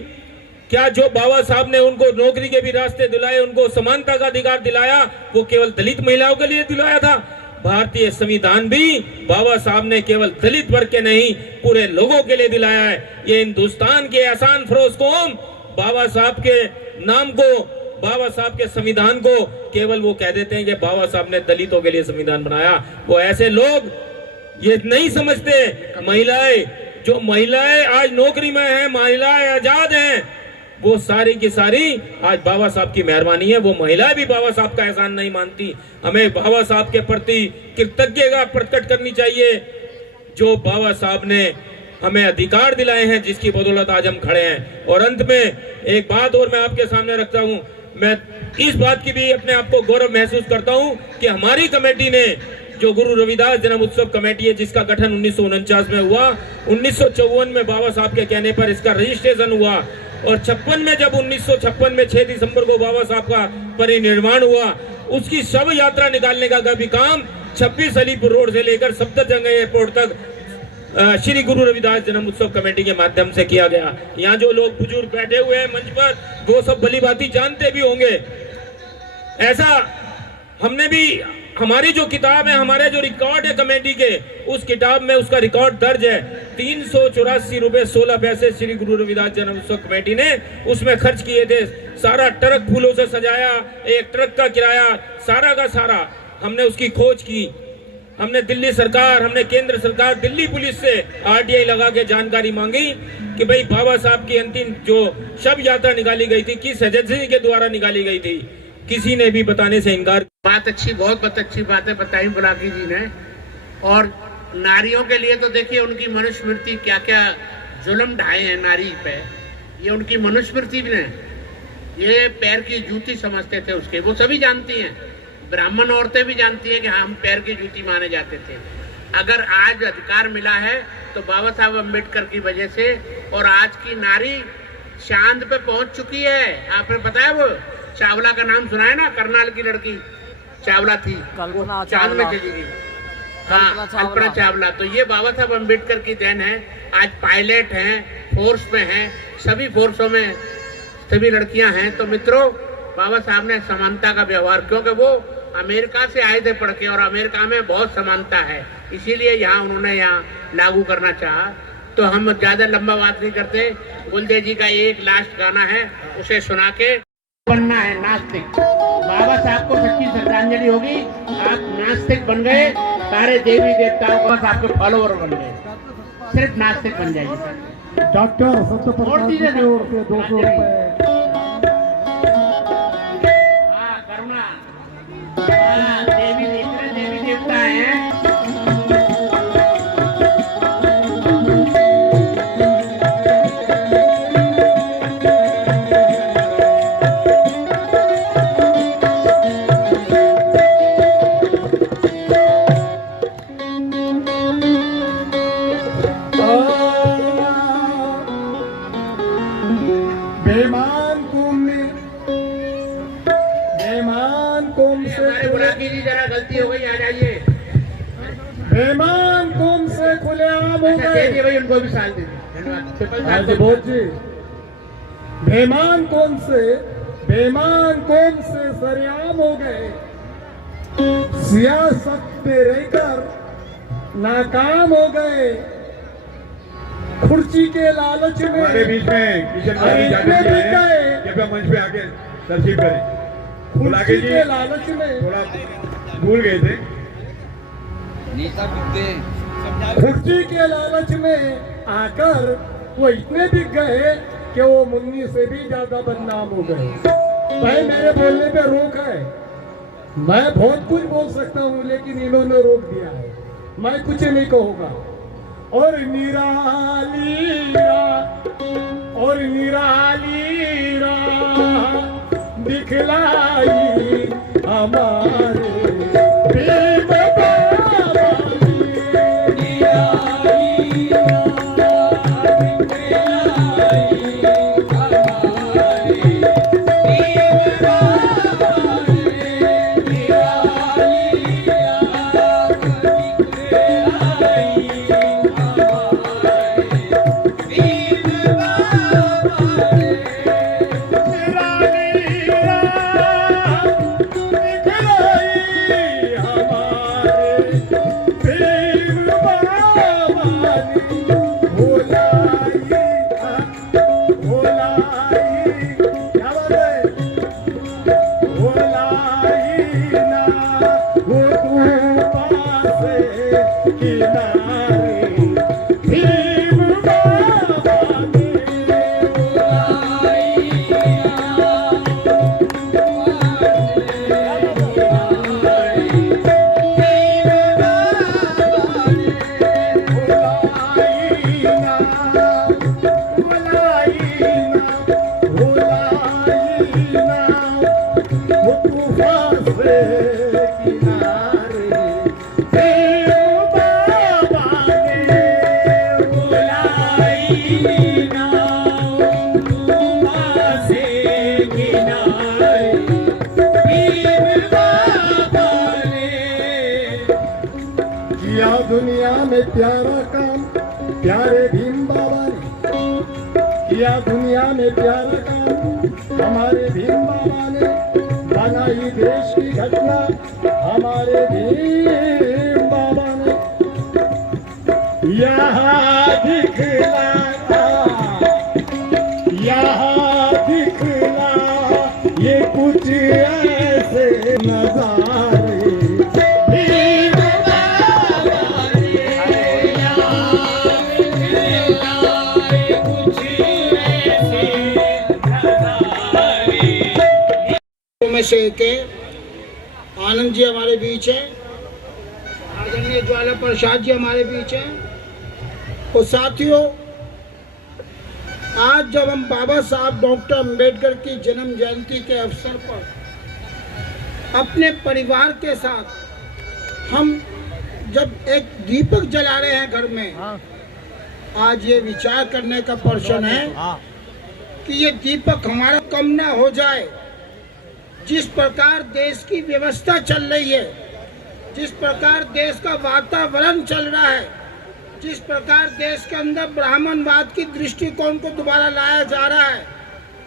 क्या जो बाबा साहब ने उनको नौकरी के भी रास्ते दिलाए, उनको समानता का अधिकार दिलाया, वो केवल दलित महिलाओं के लिए दिलाया था? भारतीय संविधान भी बाबा साहब ने केवल दलित वर्ग के नहीं, पूरे लोगों के लिए दिलाया है। ये हिंदुस्तान के एहसान फरोज कौम बाबा साहब के नाम को, बाबा साहब के संविधान को केवल वो कह देते हैं कि बाबा साहब ने दलितों के लिए संविधान बनाया। वो ऐसे लोग ये नहीं समझते, जो महिलाएं आज नौकरी में हैं, महिलाएं आजाद हैं, वो सारी की सारी आज बाबा साहब की मेहरबानी है। वो महिलाएं भी बाबा साहब का एहसान नहीं मानती। हमें बाबा साहब के प्रति कृतज्ञता प्रकट करनी चाहिए, जो बाबा साहब ने हमें अधिकार दिलाए हैं, जिसकी बदौलत आज हम खड़े हैं। और अंत में एक बात और मैं आपके सामने रखता हूं, मैं इस बात की भी अपने आप को गौरव महसूस करता हूं कि हमारी कमेटी ने, जो गुरु रविदास जन्म उत्सव कमेटी है, जिसका गठन 1949 में हुआ, 1954 में बाबा साहब के कहने पर इसका रजिस्ट्रेशन हुआ और 56 में, जब 1956 में 6 दिसंबर को बाबा साहब का परिनिर्वाण हुआ, उसकी शव यात्रा निकालने का भी काम 26 अलीपुर रोड से लेकर सफदरजंग एयरपोर्ट तक श्री गुरु रविदास जन्म उत्सव कमेटी के माध्यम से किया गया। यहाँ जो लोग बुजुर्ग बैठे हुए हैं मंच पर, वो सब भली भांति जानते भी होंगे। ऐसा हमने भी, हमारी जो किताब है, हमारे जो रिकॉर्ड है कमेटी के, उस किताब में उसका रिकॉर्ड दर्ज है। 384 रुपए 16 पैसे श्री गुरु रविदास जन्म उत्सव कमेटी ने उसमें खर्च किए थे। सारा ट्रक फूलों से सजाया, एक ट्रक का किराया, सारा का सारा हमने उसकी खोज की। हमने दिल्ली सरकार, हमने केंद्र सरकार, दिल्ली पुलिस से RTI लगा के जानकारी मांगी कि भाई बाबा साहब की अंतिम जो शव यात्रा निकाली गई थी, किस एजेंसी के द्वारा निकाली गई थी, किसी ने भी बताने से इनकार। बात अच्छी, बहुत अच्छी बातें बताई बुलाकी जी ने। और नारियों के लिए तो देखिए उनकी मनुस्मृति, क्या क्या जुल्म ढाए हैं नारी पे, ये उनकी मनुस्मृति ने, ये पैर की जूती समझते थे उसके, वो सभी जानती हैं। ब्राह्मण औरतें भी जानती हैं कि हम पैर की जूती माने जाते थे। अगर आज अधिकार मिला है तो बाबा साहब अम्बेडकर की वजह से, और आज की नारी चांद पे पहुंच चुकी है। आपने पता है वो चावला का नाम सुना है ना, करनाल की लड़की चावला थी, चांद में चली गई। हाँ, कल्पना चावला। तो ये बाबा साहब अम्बेडकर की देन है। आज पायलट हैं, फोर्स में हैं, सभी फोर्सों में सभी लड़कियां हैं। तो मित्रों, बाबा साहब ने समानता का व्यवहार, क्योंकि वो अमेरिका से आए थे पढ़ के, और अमेरिका में बहुत समानता है, इसीलिए यहाँ उन्होंने यहाँ लागू करना चाहा। तो हम ज्यादा लंबा बात नहीं करते, गुलदेव जी का एक लास्ट गाना है, उसे सुना के बनना है नास्तिक। बाबा साहब को सच्ची श्रद्धांजलि होगी। आप नास्तिक बन गए, सारे देवी देवताओं को आपके फॉलोअर बन गए, सिर्फ नास्तिक बन जाएगी सर। डॉक्टर सत्यप्रकाश जी की ओर से 200 रुपए। देवी देवता है। कौम से हमारे बुलाकी जी जरा गलती हो गई, आ जाइए। बेईमान कौम से खुलेआम हो अच्छा, गए। दीजिए भाई, उनको भी साल दीजिए। धन्यवाद। पिपल साहब को बहुत जी बेईमान कौम से सरेआम हो गए, सियासत में रहकर नाकाम हो गए, कुर्सी के लालच में हमारे बीच में किशन भाई जाटव जी हैं, कृपया मंच पे आके तस्वीर करें। कुर्सी के लालच में थोड़ा भूल गए थे। कुर्सी के लालच में आकर वो इतने बिक गए कि वो मुन्नी से भी ज्यादा बदनाम हो गए। भाई मेरे बोलने पे रोक है, मैं बहुत कुछ बोल सकता हूँ लेकिन इन्होंने रोक दिया है, मैं कुछ नहीं कहूँगा। और निराली दिखलाई हमारे प्रेम बाबा दुनिया में प्यारा काम प्यारे भीम बाबा ने किया, दुनिया में प्यारा काम हमारे भीम बाबा ने बनाई, देश की घटना हमारे भीम बाबा ने यहाँ दिखला ये कुछ ऐसे नजारे में से एक है। आनंद जी हमारे बीच हैं, आदरणीय ज्वाला प्रसाद जी हमारे बीच हैं। और साथियों, आज जब हम बाबा साहब डॉक्टर अंबेडकर की जन्म जयंती के अवसर पर अपने परिवार के साथ हम जब एक दीपक जला रहे हैं घर में, आज ये विचार करने का प्रश्न है कि ये दीपक हमारा कम ना हो जाए। जिस प्रकार देश की व्यवस्था चल रही है, जिस प्रकार देश का वातावरण चल रहा है, जिस प्रकार देश के अंदर ब्राह्मणवाद की दृष्टिकोण को दोबारा लाया जा रहा है,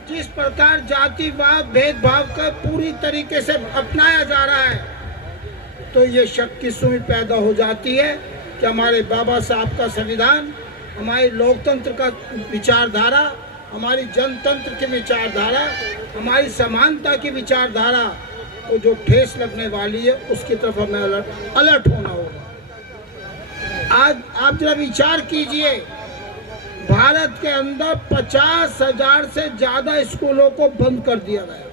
जिस प्रकार जातिवाद भेदभाव का पूरी तरीके से अपनाया जा रहा है, तो ये शक की सुई पैदा हो जाती है कि हमारे बाबा साहब का संविधान, हमारी लोकतंत्र का विचारधारा, हमारी जनतंत्र की विचारधारा, हमारी समानता की विचारधारा को जो ठेस लगने वाली है, उसकी तरफ हमें अलर्ट होना होगा। आज आप जरा विचार कीजिए, भारत के अंदर 50,000 से ज्यादा स्कूलों को बंद कर दिया गया।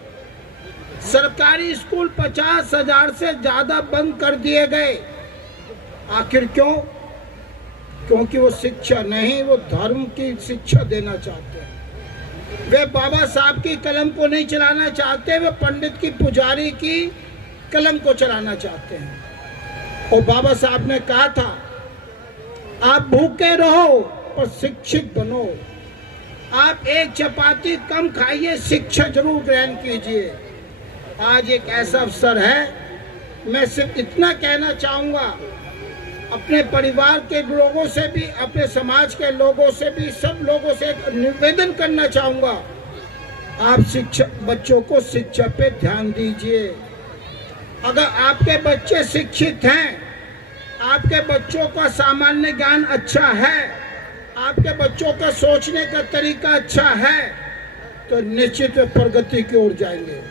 सरकारी स्कूल 50,000 से ज्यादा बंद कर दिए गए। आखिर क्यों? क्योंकि वो शिक्षा नहीं, वो धर्म की शिक्षा देना चाहते हैं। वे बाबा साहब की कलम को नहीं चलाना चाहते, वे पंडित की पुजारी की कलम को चलाना चाहते हैं। और बाबा साहब ने कहा था, आप भूखे रहो पर शिक्षित बनो। आप एक चपाती कम खाइए, शिक्षा जरूर ग्रहण कीजिए। आज एक ऐसा अवसर है, मैं सिर्फ इतना कहना चाहूँगा, अपने परिवार के लोगों से भी, अपने समाज के लोगों से भी, सब लोगों से एक निवेदन करना चाहूँगा, आप बच्चों को शिक्षा पे ध्यान दीजिए। अगर आपके बच्चे शिक्षित हैं, आपके बच्चों का सामान्य ज्ञान अच्छा है, आपके बच्चों का सोचने का तरीका अच्छा है, तो निश्चित प्रगति की ओर जाएंगे।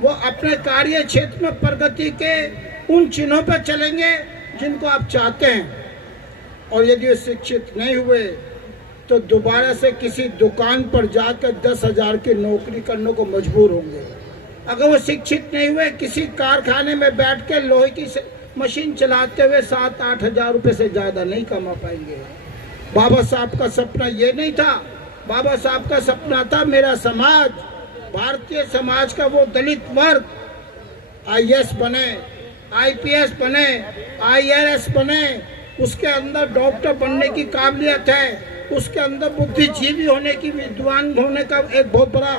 वो अपने कार्य क्षेत्र में प्रगति के उन चिन्हों पर चलेंगे जिनको आप चाहते हैं। और यदि वे शिक्षित नहीं हुए तो दोबारा से किसी दुकान पर जाकर 10,000 की नौकरी करने को मजबूर होंगे। अगर वो शिक्षित नहीं हुए, किसी कारखाने में बैठ के लोहे की मशीन चलाते हुए 7-8 हज़ार रुपये से ज़्यादा नहीं कमा पाएंगे। बाबा साहब का सपना ये नहीं था। बाबा साहब का सपना था मेरा समाज, भारतीय समाज का वो दलित वर्ग IAS बने, IPS बने, IRS बने, उसके अंदर डॉक्टर बनने की काबिलियत है, उसके अंदर बुद्धिजीवी होने की, विद्वान होने का एक बहुत बड़ा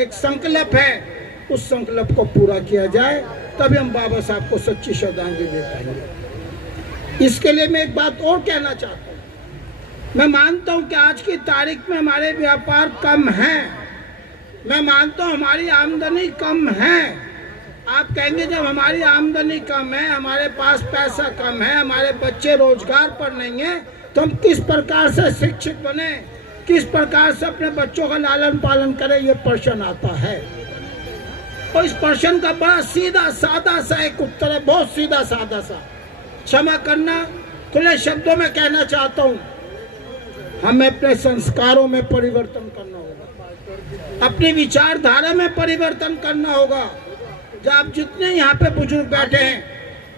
एक संकल्प है। उस संकल्प को पूरा किया जाए, तभी हम बाबा साहब को सच्ची श्रद्धांजलि दे पाएंगे। इसके लिए मैं एक बात और कहना चाहता हूँ। मैं मानता हूँ कि आज की तारीख में हमारे व्यापार कम हैं, मैं मानता हूँ हमारी आमदनी कम है। आप कहेंगे जब हमारी आमदनी कम है, हमारे पास पैसा कम है, हमारे बच्चे रोजगार पर नहीं है, तो हम किस प्रकार से शिक्षित बने, किस प्रकार से अपने बच्चों का लालन पालन करें, ये प्रश्न आता है। और इस प्रश्न का बड़ा सीधा साधा सा एक उत्तर है, बहुत सीधा साधा सा। क्षमा करना, खुले शब्दों में कहना चाहता हूँ, हमें अपने संस्कारों में परिवर्तन करना होगा, अपनी विचारधारा में परिवर्तन करना होगा। जब आप जितने यहाँ पे बुजुर्ग बैठे हैं,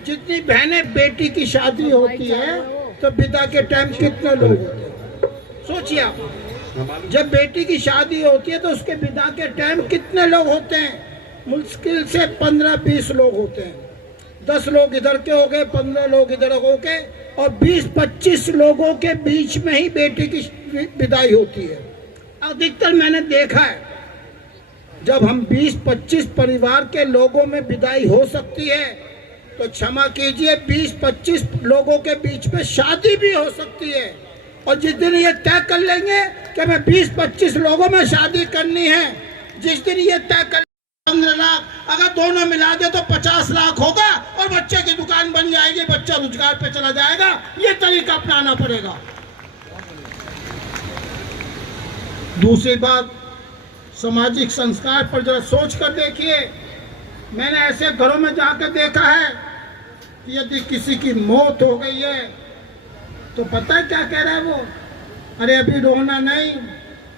जितनी बहनें बेटी की शादी होती है तो विदा के टाइम कितने लोग होते हैं, सोचिए आप। जब बेटी की शादी होती है तो उसके विदा के टाइम कितने लोग होते हैं? मुश्किल से 15-20 लोग होते हैं। 10 लोग इधर के हो गए, 15 लोग इधर हो गए, और 20-25 लोगों के बीच में ही बेटी की विदाई होती है। अधिकतर मैंने देखा है, जब हम 20-25 परिवार के लोगों में विदाई हो सकती है, तो क्षमा कीजिए 20-25 लोगों के बीच में शादी भी हो सकती है। और जिस दिन ये तय कर लेंगे कि हमें 20-25 लोगों में शादी करनी है, जिस दिन ये तय कर 15 लाख, अगर दोनों मिला दे तो 50 लाख होगा और बच्चे की दुकान बन जाएगी, बच्चा रोजगार पे चला जाएगा। ये तरीका अपनाना पड़ेगा। दूसरी बात, सामाजिक संस्कार पर जरा सोच कर देखिए। मैंने ऐसे घरों में जाकर देखा है कि यदि किसी की मौत हो गई है तो पता है क्या कह रहा है वो? अरे अभी रोना नहीं,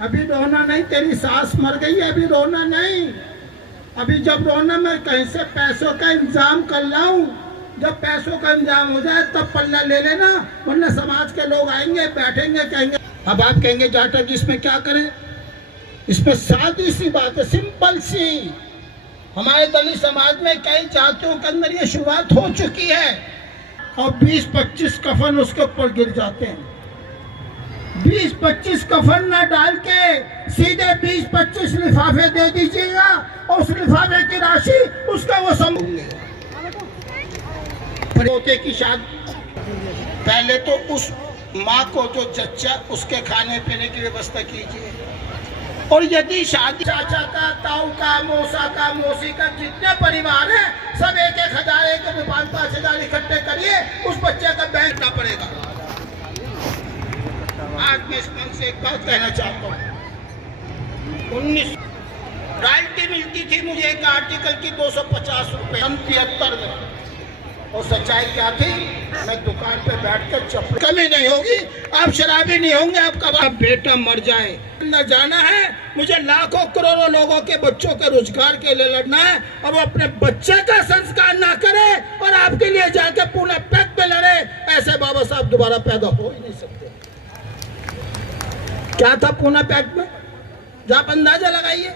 अभी रोना नहीं, तेरी सास मर गई है, अभी रोना नहीं, अभी जब रोना मैं कहीं से पैसों का इंतजाम कर लाऊं, जब पैसों का इंतजाम हो जाए तब पल्ला ले लेना, वरना समाज के लोग आएंगे, बैठेंगे, कहेंगे। अब आप कहेंगे जाटा जी इसमें क्या करें? इसमें सादी सी बात है, सिंपल सी। हमारे दलित समाज में कई जातियों के अंदर ये शुरुआत हो चुकी है, और 20-25 कफन उसके ऊपर गिर जाते हैं। 20-25 कफन ना डाल के सीधे 20-25 लिफाफे दे दीजिएगा, और उस लिफाफे की राशि उसका वो समझेंगे। पोते की शादी, पहले तो उस माँ को जो जच्चा, उसके खाने पीने की व्यवस्था कीजिए। और यदि शादी चाचा का, ताऊ का, मौसा का, मौसी का, जितने परिवार हैं, सब 1-1 हजार, 5-5 हजार इकट्ठे करिए, उस बच्चे का बैंक ना पड़ेगा। आज मैं इस मन से एक बात कहना चाहता हूँ। 19 रॉयल्टी मिलती थी मुझे एक आर्टिकल की 250 रुपए 73 में, और सच्चाई क्या थी? मैं दुकान पे बैठकर चप्पल, कमी नहीं होगी, आप शराबी नहीं होंगे, आपका बेटा मर जाए न जाना है, मुझे लाखों करोड़ों लोगों के बच्चों के रोजगार के लिए लड़ना है। अब अपने बच्चे का संस्कार ना करे और आपके लिए जाके पूना पैक पे लड़े, ऐसे बाबा साहब दोबारा पैदा हो ही नहीं सकते। क्या था पूना पैक्ट में? आप अंदाजा लगाइए।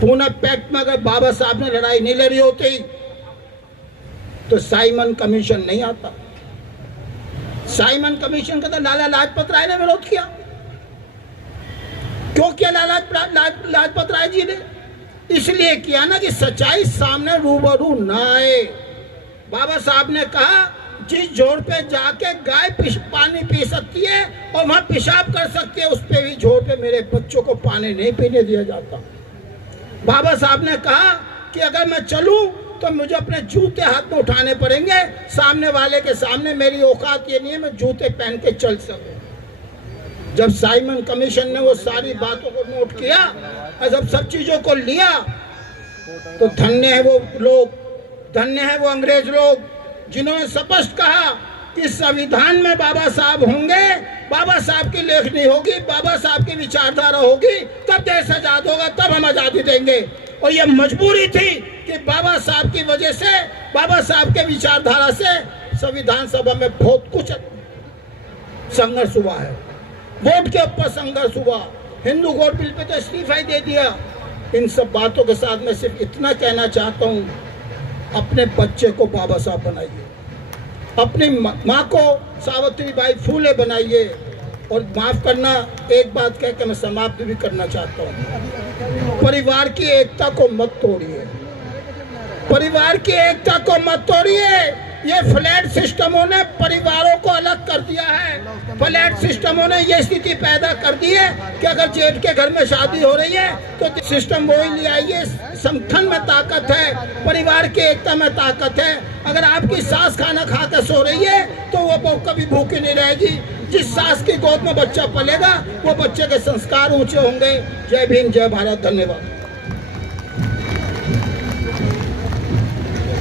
पूना पैक्ट में अगर बाबा साहब ने लड़ाई नहीं लड़ी होती तो साइमन कमीशन नहीं आता। साइमन कमीशन का तो लाला लाजपत राय ने विरोध किया। क्यों किया लाजपत राय जी ने? इसलिए किया ना कि सच्चाई सामने रूबरू ना आए। बाबा साहब ने कहा जिस जोड़ पे जाके गाय पानी पी सकती है और वहां पेशाब कर सकती है, उस पे भी जोड़ पे मेरे बच्चों को पानी नहीं पीने दिया जाता। बाबा साहब ने कहा कि अगर मैं चलूं तो मुझे अपने जूते हाथ में उठाने पड़ेंगे, सामने वाले के सामने मेरी औकात ये नहीं है मैं जूते पहन के चल सकूं। जब साइमन कमीशन ने वो सारी बातों को नोट किया और जब सब चीजों को लिया तो धन्य है वो लोग, धन्य है वो अंग्रेज लोग जिन्होंने स्पष्ट कहा कि संविधान में बाबा साहब होंगे, बाबा साहब की लेखनी होगी, बाबा साहब की विचारधारा होगी, तब देश आजाद होगा, तब हम आजादी देंगे। और ये मजबूरी थी कि बाबा साहब की वजह से, बाबा साहब के विचारधारा से संविधान सभा में बहुत कुछ संघर्ष हुआ है। वोट के ऊपर संघर्ष हुआ, हिंदू वोट बिल पे तो इस्तीफा ही दे दिया। इन सब बातों के साथ मैं सिर्फ इतना कहना चाहता हूँ, अपने बच्चे को बाबा साहब बनाइए, अपनी माँ को सावित्रीबाई फूले बनाइए। और माफ करना, एक बात कह के मैं समाप्त भी करना चाहता हूँ, परिवार की एकता को मत तोड़िए, परिवार की एकता को मत तोड़िए। ये फ्लैट सिस्टमों ने परिवारों को अलग कर दिया है। फ्लैट सिस्टमों ने ये स्थिति पैदा कर दी है कि अगर जेठ के घर में शादी हो रही है तो सिस्टम वही ले आइए। संगठन में ताकत है, परिवार की एकता में ताकत है। अगर आपकी सास खाना खा कर सो रही है तो वो बहू कभी भूखी नहीं रहेगी। जिस सास की गोद में बच्चा पलेगा वो बच्चे के संस्कार ऊंचे होंगे। जय भीम, जय भारत, धन्यवाद।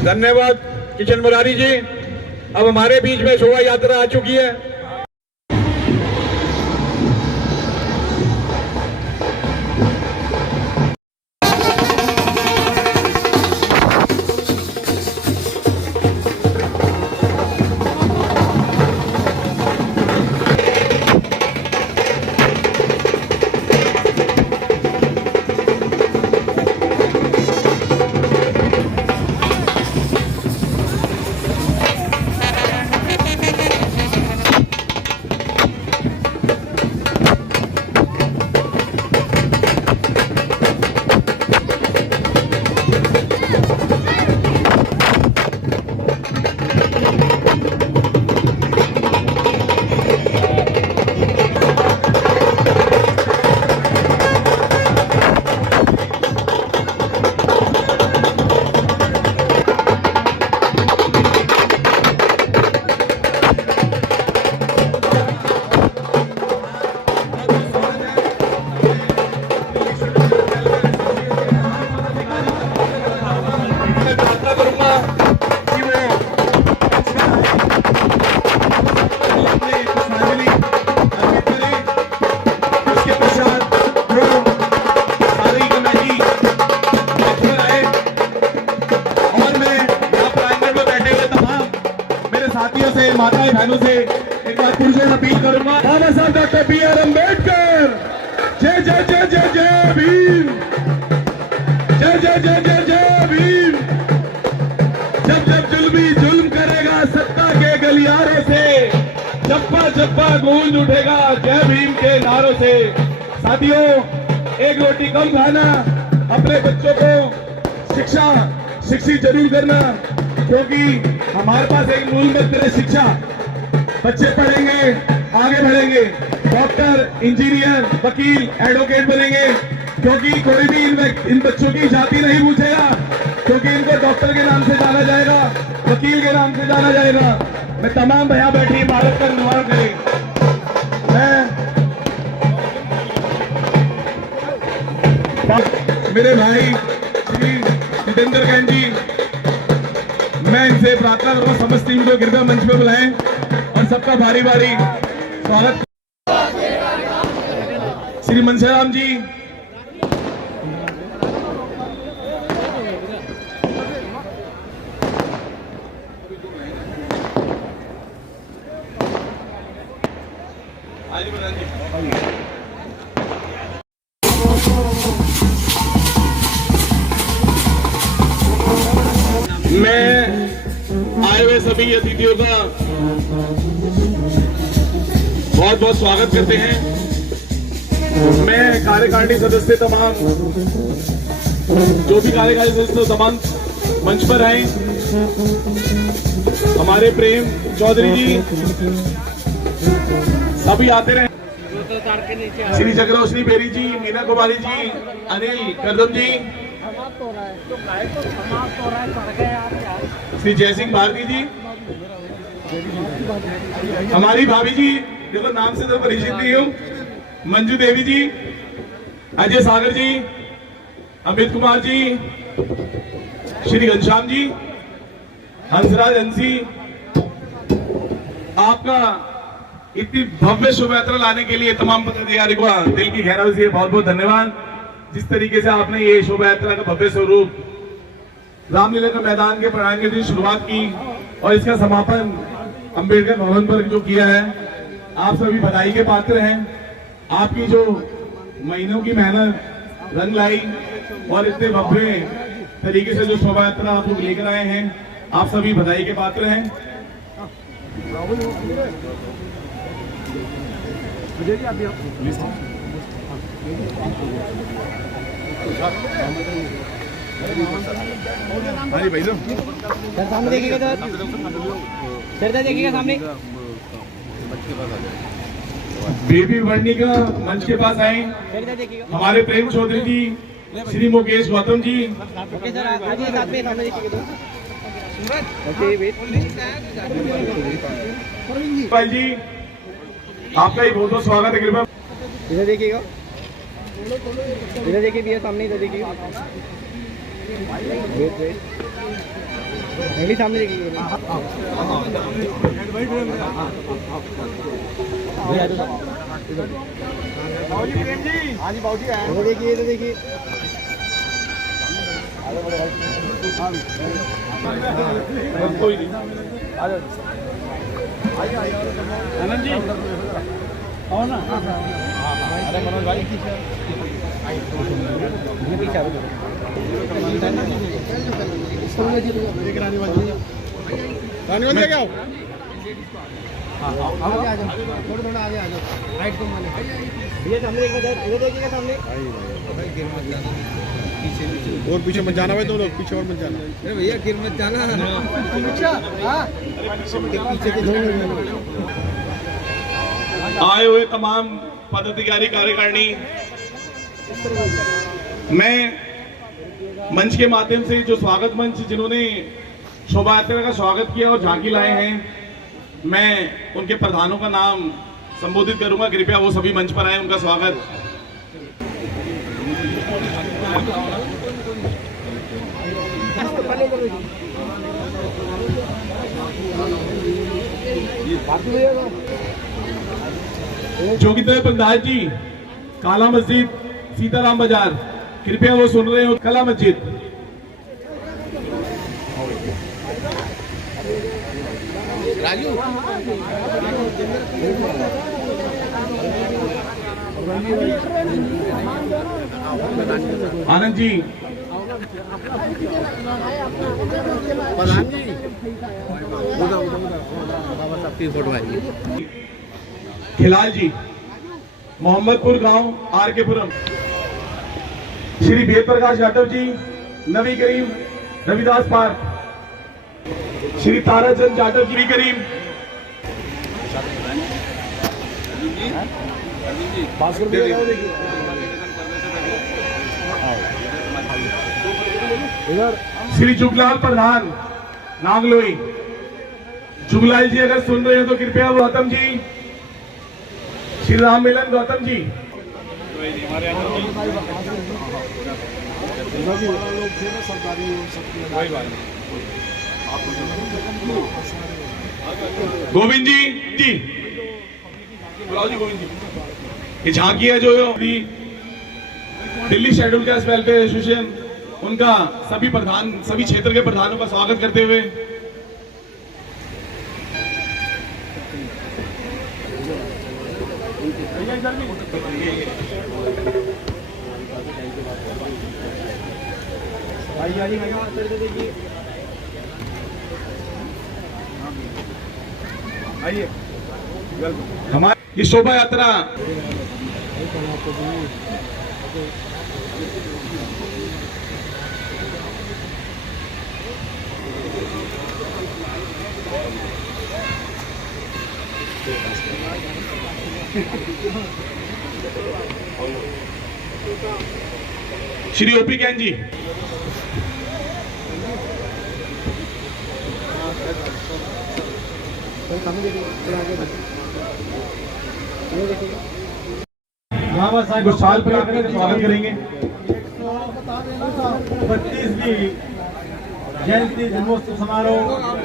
धन्यवाद किशन मुरारी जी। अब हमारे बीच में शोभा यात्रा आ चुकी है। माताएं बहनों से एक बार फिर से अपील करूंगा, बाबा साहब डॉक्टर बी.आर. अम्बेडकर, जय जय जय जय जय भीम, जय जय जय जय जय भीम। जब जब जुल्मी जुल्म करेगा सत्ता के गलियारों से, जप्पा जप्पा गूंज उठेगा जय भीम के नारों से। साथियों, एक रोटी कम खाना, अपने बच्चों को शिक्षित जरूर करना, क्योंकि हमारे पास एक मूल मंत्र है शिक्षा। बच्चे पढ़ेंगे, आगे बढ़ेंगे, डॉक्टर, इंजीनियर, वकील, एडवोकेट बनेंगे, क्योंकि कोई भी इन बच्चों की जाति नहीं पूछेगा, क्योंकि इनको डॉक्टर के नाम से जाना जाएगा, वकील के नाम से जाना जाएगा। मैं तमाम यहाँ बैठी भारत का निर्माण करें। मेरे भाई श्री जितेंद्र कैन जी, मैं इनसे प्रार्थना करूंगा समस्त टीम को कृपया मंच पे बुलाएं और सबका बारी बारी स्वागत। श्री मनसाराम जी, मैं आए हुए सभी अतिथियों का बहुत बहुत स्वागत करते हैं। मैं कार्यकारिणी सदस्य तमाम जो भी कार्यकारी सदस्य तमाम मंच पर आए, हमारे प्रेम चौधरी जी सभी आते रहे, श्री जगरोशनी बेरी जी, मीना कुमारी जी, अनिल करदम जी, श्री जयसिंह भारती जी, हमारी भाभी जी देखो नाम से तो परिचित नहीं हूँ, मंजू देवी जी, अजय सागर जी, अमित कुमार जी, श्री घनश्याम जी, हंसराज हंसी, आपका इतनी भव्य शोभा यात्रा लाने के लिए तमाम पदाधिकारी को दिल की गहराई से बहुत बहुत धन्यवाद। जिस तरीके से आपने ये शोभा यात्रा का भव्य स्वरूप रामलीला के मैदान के प्रांगण की शुरुआत की और इसका समापन अंबेडकर भवन पर जो किया है, आप सभी बधाई के पात्र हैं। आपकी जो महीनों की मेहनत रंग लाई और इतने भव्य तरीके से जो शोभा यात्रा आप लोग लेकर आए हैं, आप सभी बधाई के पात्र हैं। सामने देखिएगा सर, देखिएगा सामने। बेबी वर्णिका मंच के पास आए, हमारे प्रेम चौधरी जी, श्री मुकेश गौतम जी, ओके सर, आइए साथ में सामने देखिएगा। भाई जी आपका ही बहुत बहुत स्वागत है। कृपया इधर देखिएगा, इधर देखिए भैया सामने, इधर देखिएगा, नहीं सामने देखिएगा। हाँ जी बाबूजी, इधर देखिए, इधर देखिए। कोई नहीं, आनंद जी आओ ना। अरे मनोज भाई थोड़ा आगे आ जाओ, राइट को माने भैया सामने देखिएगा, इधर देखिएगा सामने। और पीछे मत जाना भाई, तुम लोग पीछे और मत जाना। अरे भैया गिर मत जाना। पीछे के आए हुए तमाम पदाधिकारी कार्यकारिणी, मैं मंच के माध्यम से जो स्वागत मंच जिन्होंने शोभा यात्रा का स्वागत किया और झांकी लाए हैं, मैं उनके प्रधानों का नाम संबोधित करूंगा। कृपया वो सभी मंच पर आए, उनका स्वागत। जोगिंदर पंडाल जी, काला मस्जिद, सीताराम बाजार, कृपया वो सुन रहे हो, कला मस्जिद। राजू आनंद जी, खिलाल जी, मोहम्मदपुर गांव आर के पुरम, श्री वेद प्रकाश यादव जी, नबी करीम रविदास पार्क, श्री ताराचंद यादव जी करीम, श्री जुगलाल प्रधान नागलोई। जुगलाल जी अगर सुन रहे हो तो कृपया गौतम जी, श्री राम मिलन गौतम जी, गोविंद जी बुलाओ जी, गोविंद जी। ये झांकी है जो Delhi schedule caste welfare association, उनका सभी प्रधान, सभी क्षेत्र के प्रधानों का स्वागत करते हुए हमारी ये शोभा यात्रा श्री ओपी ज्ञान जी। बाबा साहब को साल पर स्वागत करेंगे। 32वीं जयंती जन्मोत्सव समारोह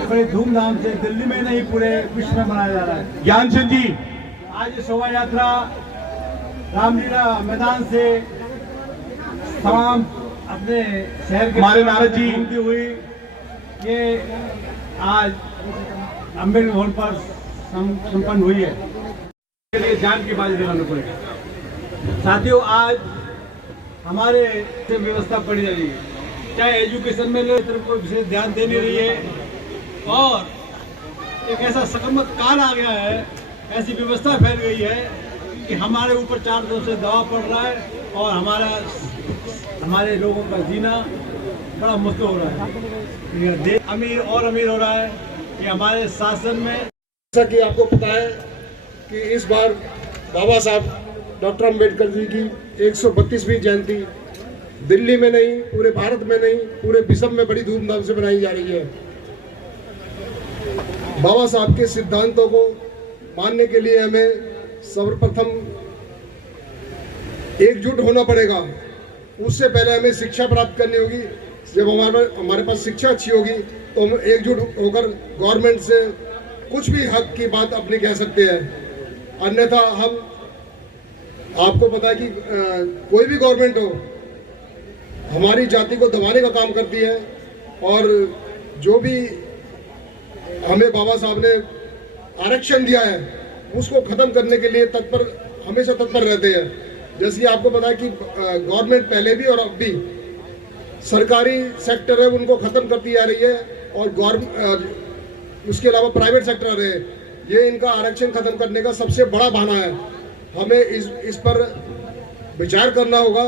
बड़े धूमधाम से दिल्ली में नहीं पूरे विश्व में मनाया जा रहा है। ज्ञानचंद जी। आज शोभा यात्रा रामलीला मैदान से तमाम अपने शहर के हमारे नारद जी घूमती हुई ये आज अम्बेडकर हॉल पर संपन्न हुई है। के लिए जान की बाजी दिलाना पड़ेगा। साथियों, आज हमारे से व्यवस्था पड़ी जा रही है, चाहे एजुकेशन में ले तरफ कोई विशेष ध्यान दे नहीं रही है और एक ऐसा संक्रमण काल आ गया है, ऐसी व्यवस्था फैल गई है कि हमारे ऊपर चार तरफ से दबाव पड़ रहा है और हमारे लोगों का जीना बड़ा मुश्किल हो रहा है। देश अमीर और अमीर हो रहा है कि हमारे शासन में। जैसा कि आपको पता है कि इस बार बाबा साहब डॉक्टर अम्बेडकर जी की 132वीं जयंती दिल्ली में नहीं, पूरे भारत में नहीं, पूरे विश्व में बड़ी धूमधाम से मनाई जा रही है। बाबा साहब के सिद्धांतों को मानने के लिए हमें सर्वप्रथम एकजुट होना पड़ेगा। उससे पहले हमें शिक्षा प्राप्त करनी होगी। जब हमारे पास शिक्षा अच्छी होगी तो हम एकजुट होकर गवर्नमेंट से कुछ भी हक की बात अपनी कह सकते हैं। अन्यथा हम, आपको पता है कि कोई भी गवर्नमेंट हो हमारी जाति को दबाने का काम करती है और जो भी हमें बाबा साहब ने आरक्षण दिया है उसको खत्म करने के लिए हमेशा तत्पर रहते हैं। जैसे कि आपको पता है कि गवर्नमेंट पहले भी और अब भी सरकारी सेक्टर है उनको खत्म करती जा रही है और उसके अलावा प्राइवेट सेक्टर आ रहे हैं। ये इनका आरक्षण खत्म करने का सबसे बड़ा बहाना है। हमें इस पर विचार करना होगा।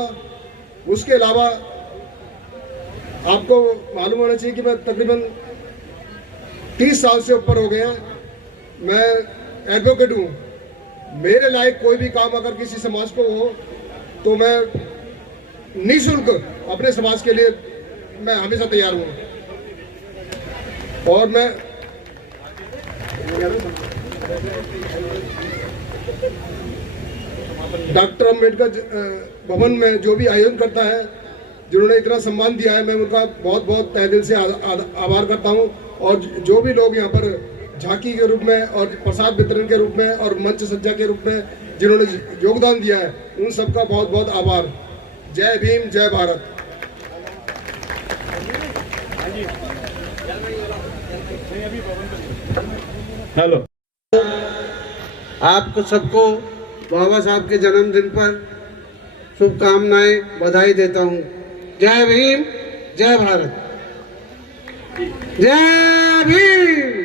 उसके अलावा आपको मालूम होना चाहिए कि मैं तकरीबन 30 साल से ऊपर हो गया, मैं एडवोकेट हूँ। मेरे लायक कोई भी काम अगर किसी समाज को हो तो मैं निःशुल्क अपने समाज के लिए मैं हमेशा तैयार हूँ। और मैं डॉक्टर अम्बेडकर भवन में जो भी आयोजन करता है, जिन्होंने इतना सम्मान दिया है, मैं उनका बहुत बहुत तहे दिल से आभार करता हूँ। और जो भी लोग यहाँ पर झांकी के रूप में और प्रसाद वितरण के रूप में और मंच सज्जा के रूप में जिन्होंने योगदान दिया है, उन सबका बहुत बहुत आभार। जय भीम, जय भारत। हेलो, आपको सबको बाबा साहब के जन्मदिन पर शुभकामनाएं, बधाई देता हूं। जय भीम, जय भारत। जय भीम।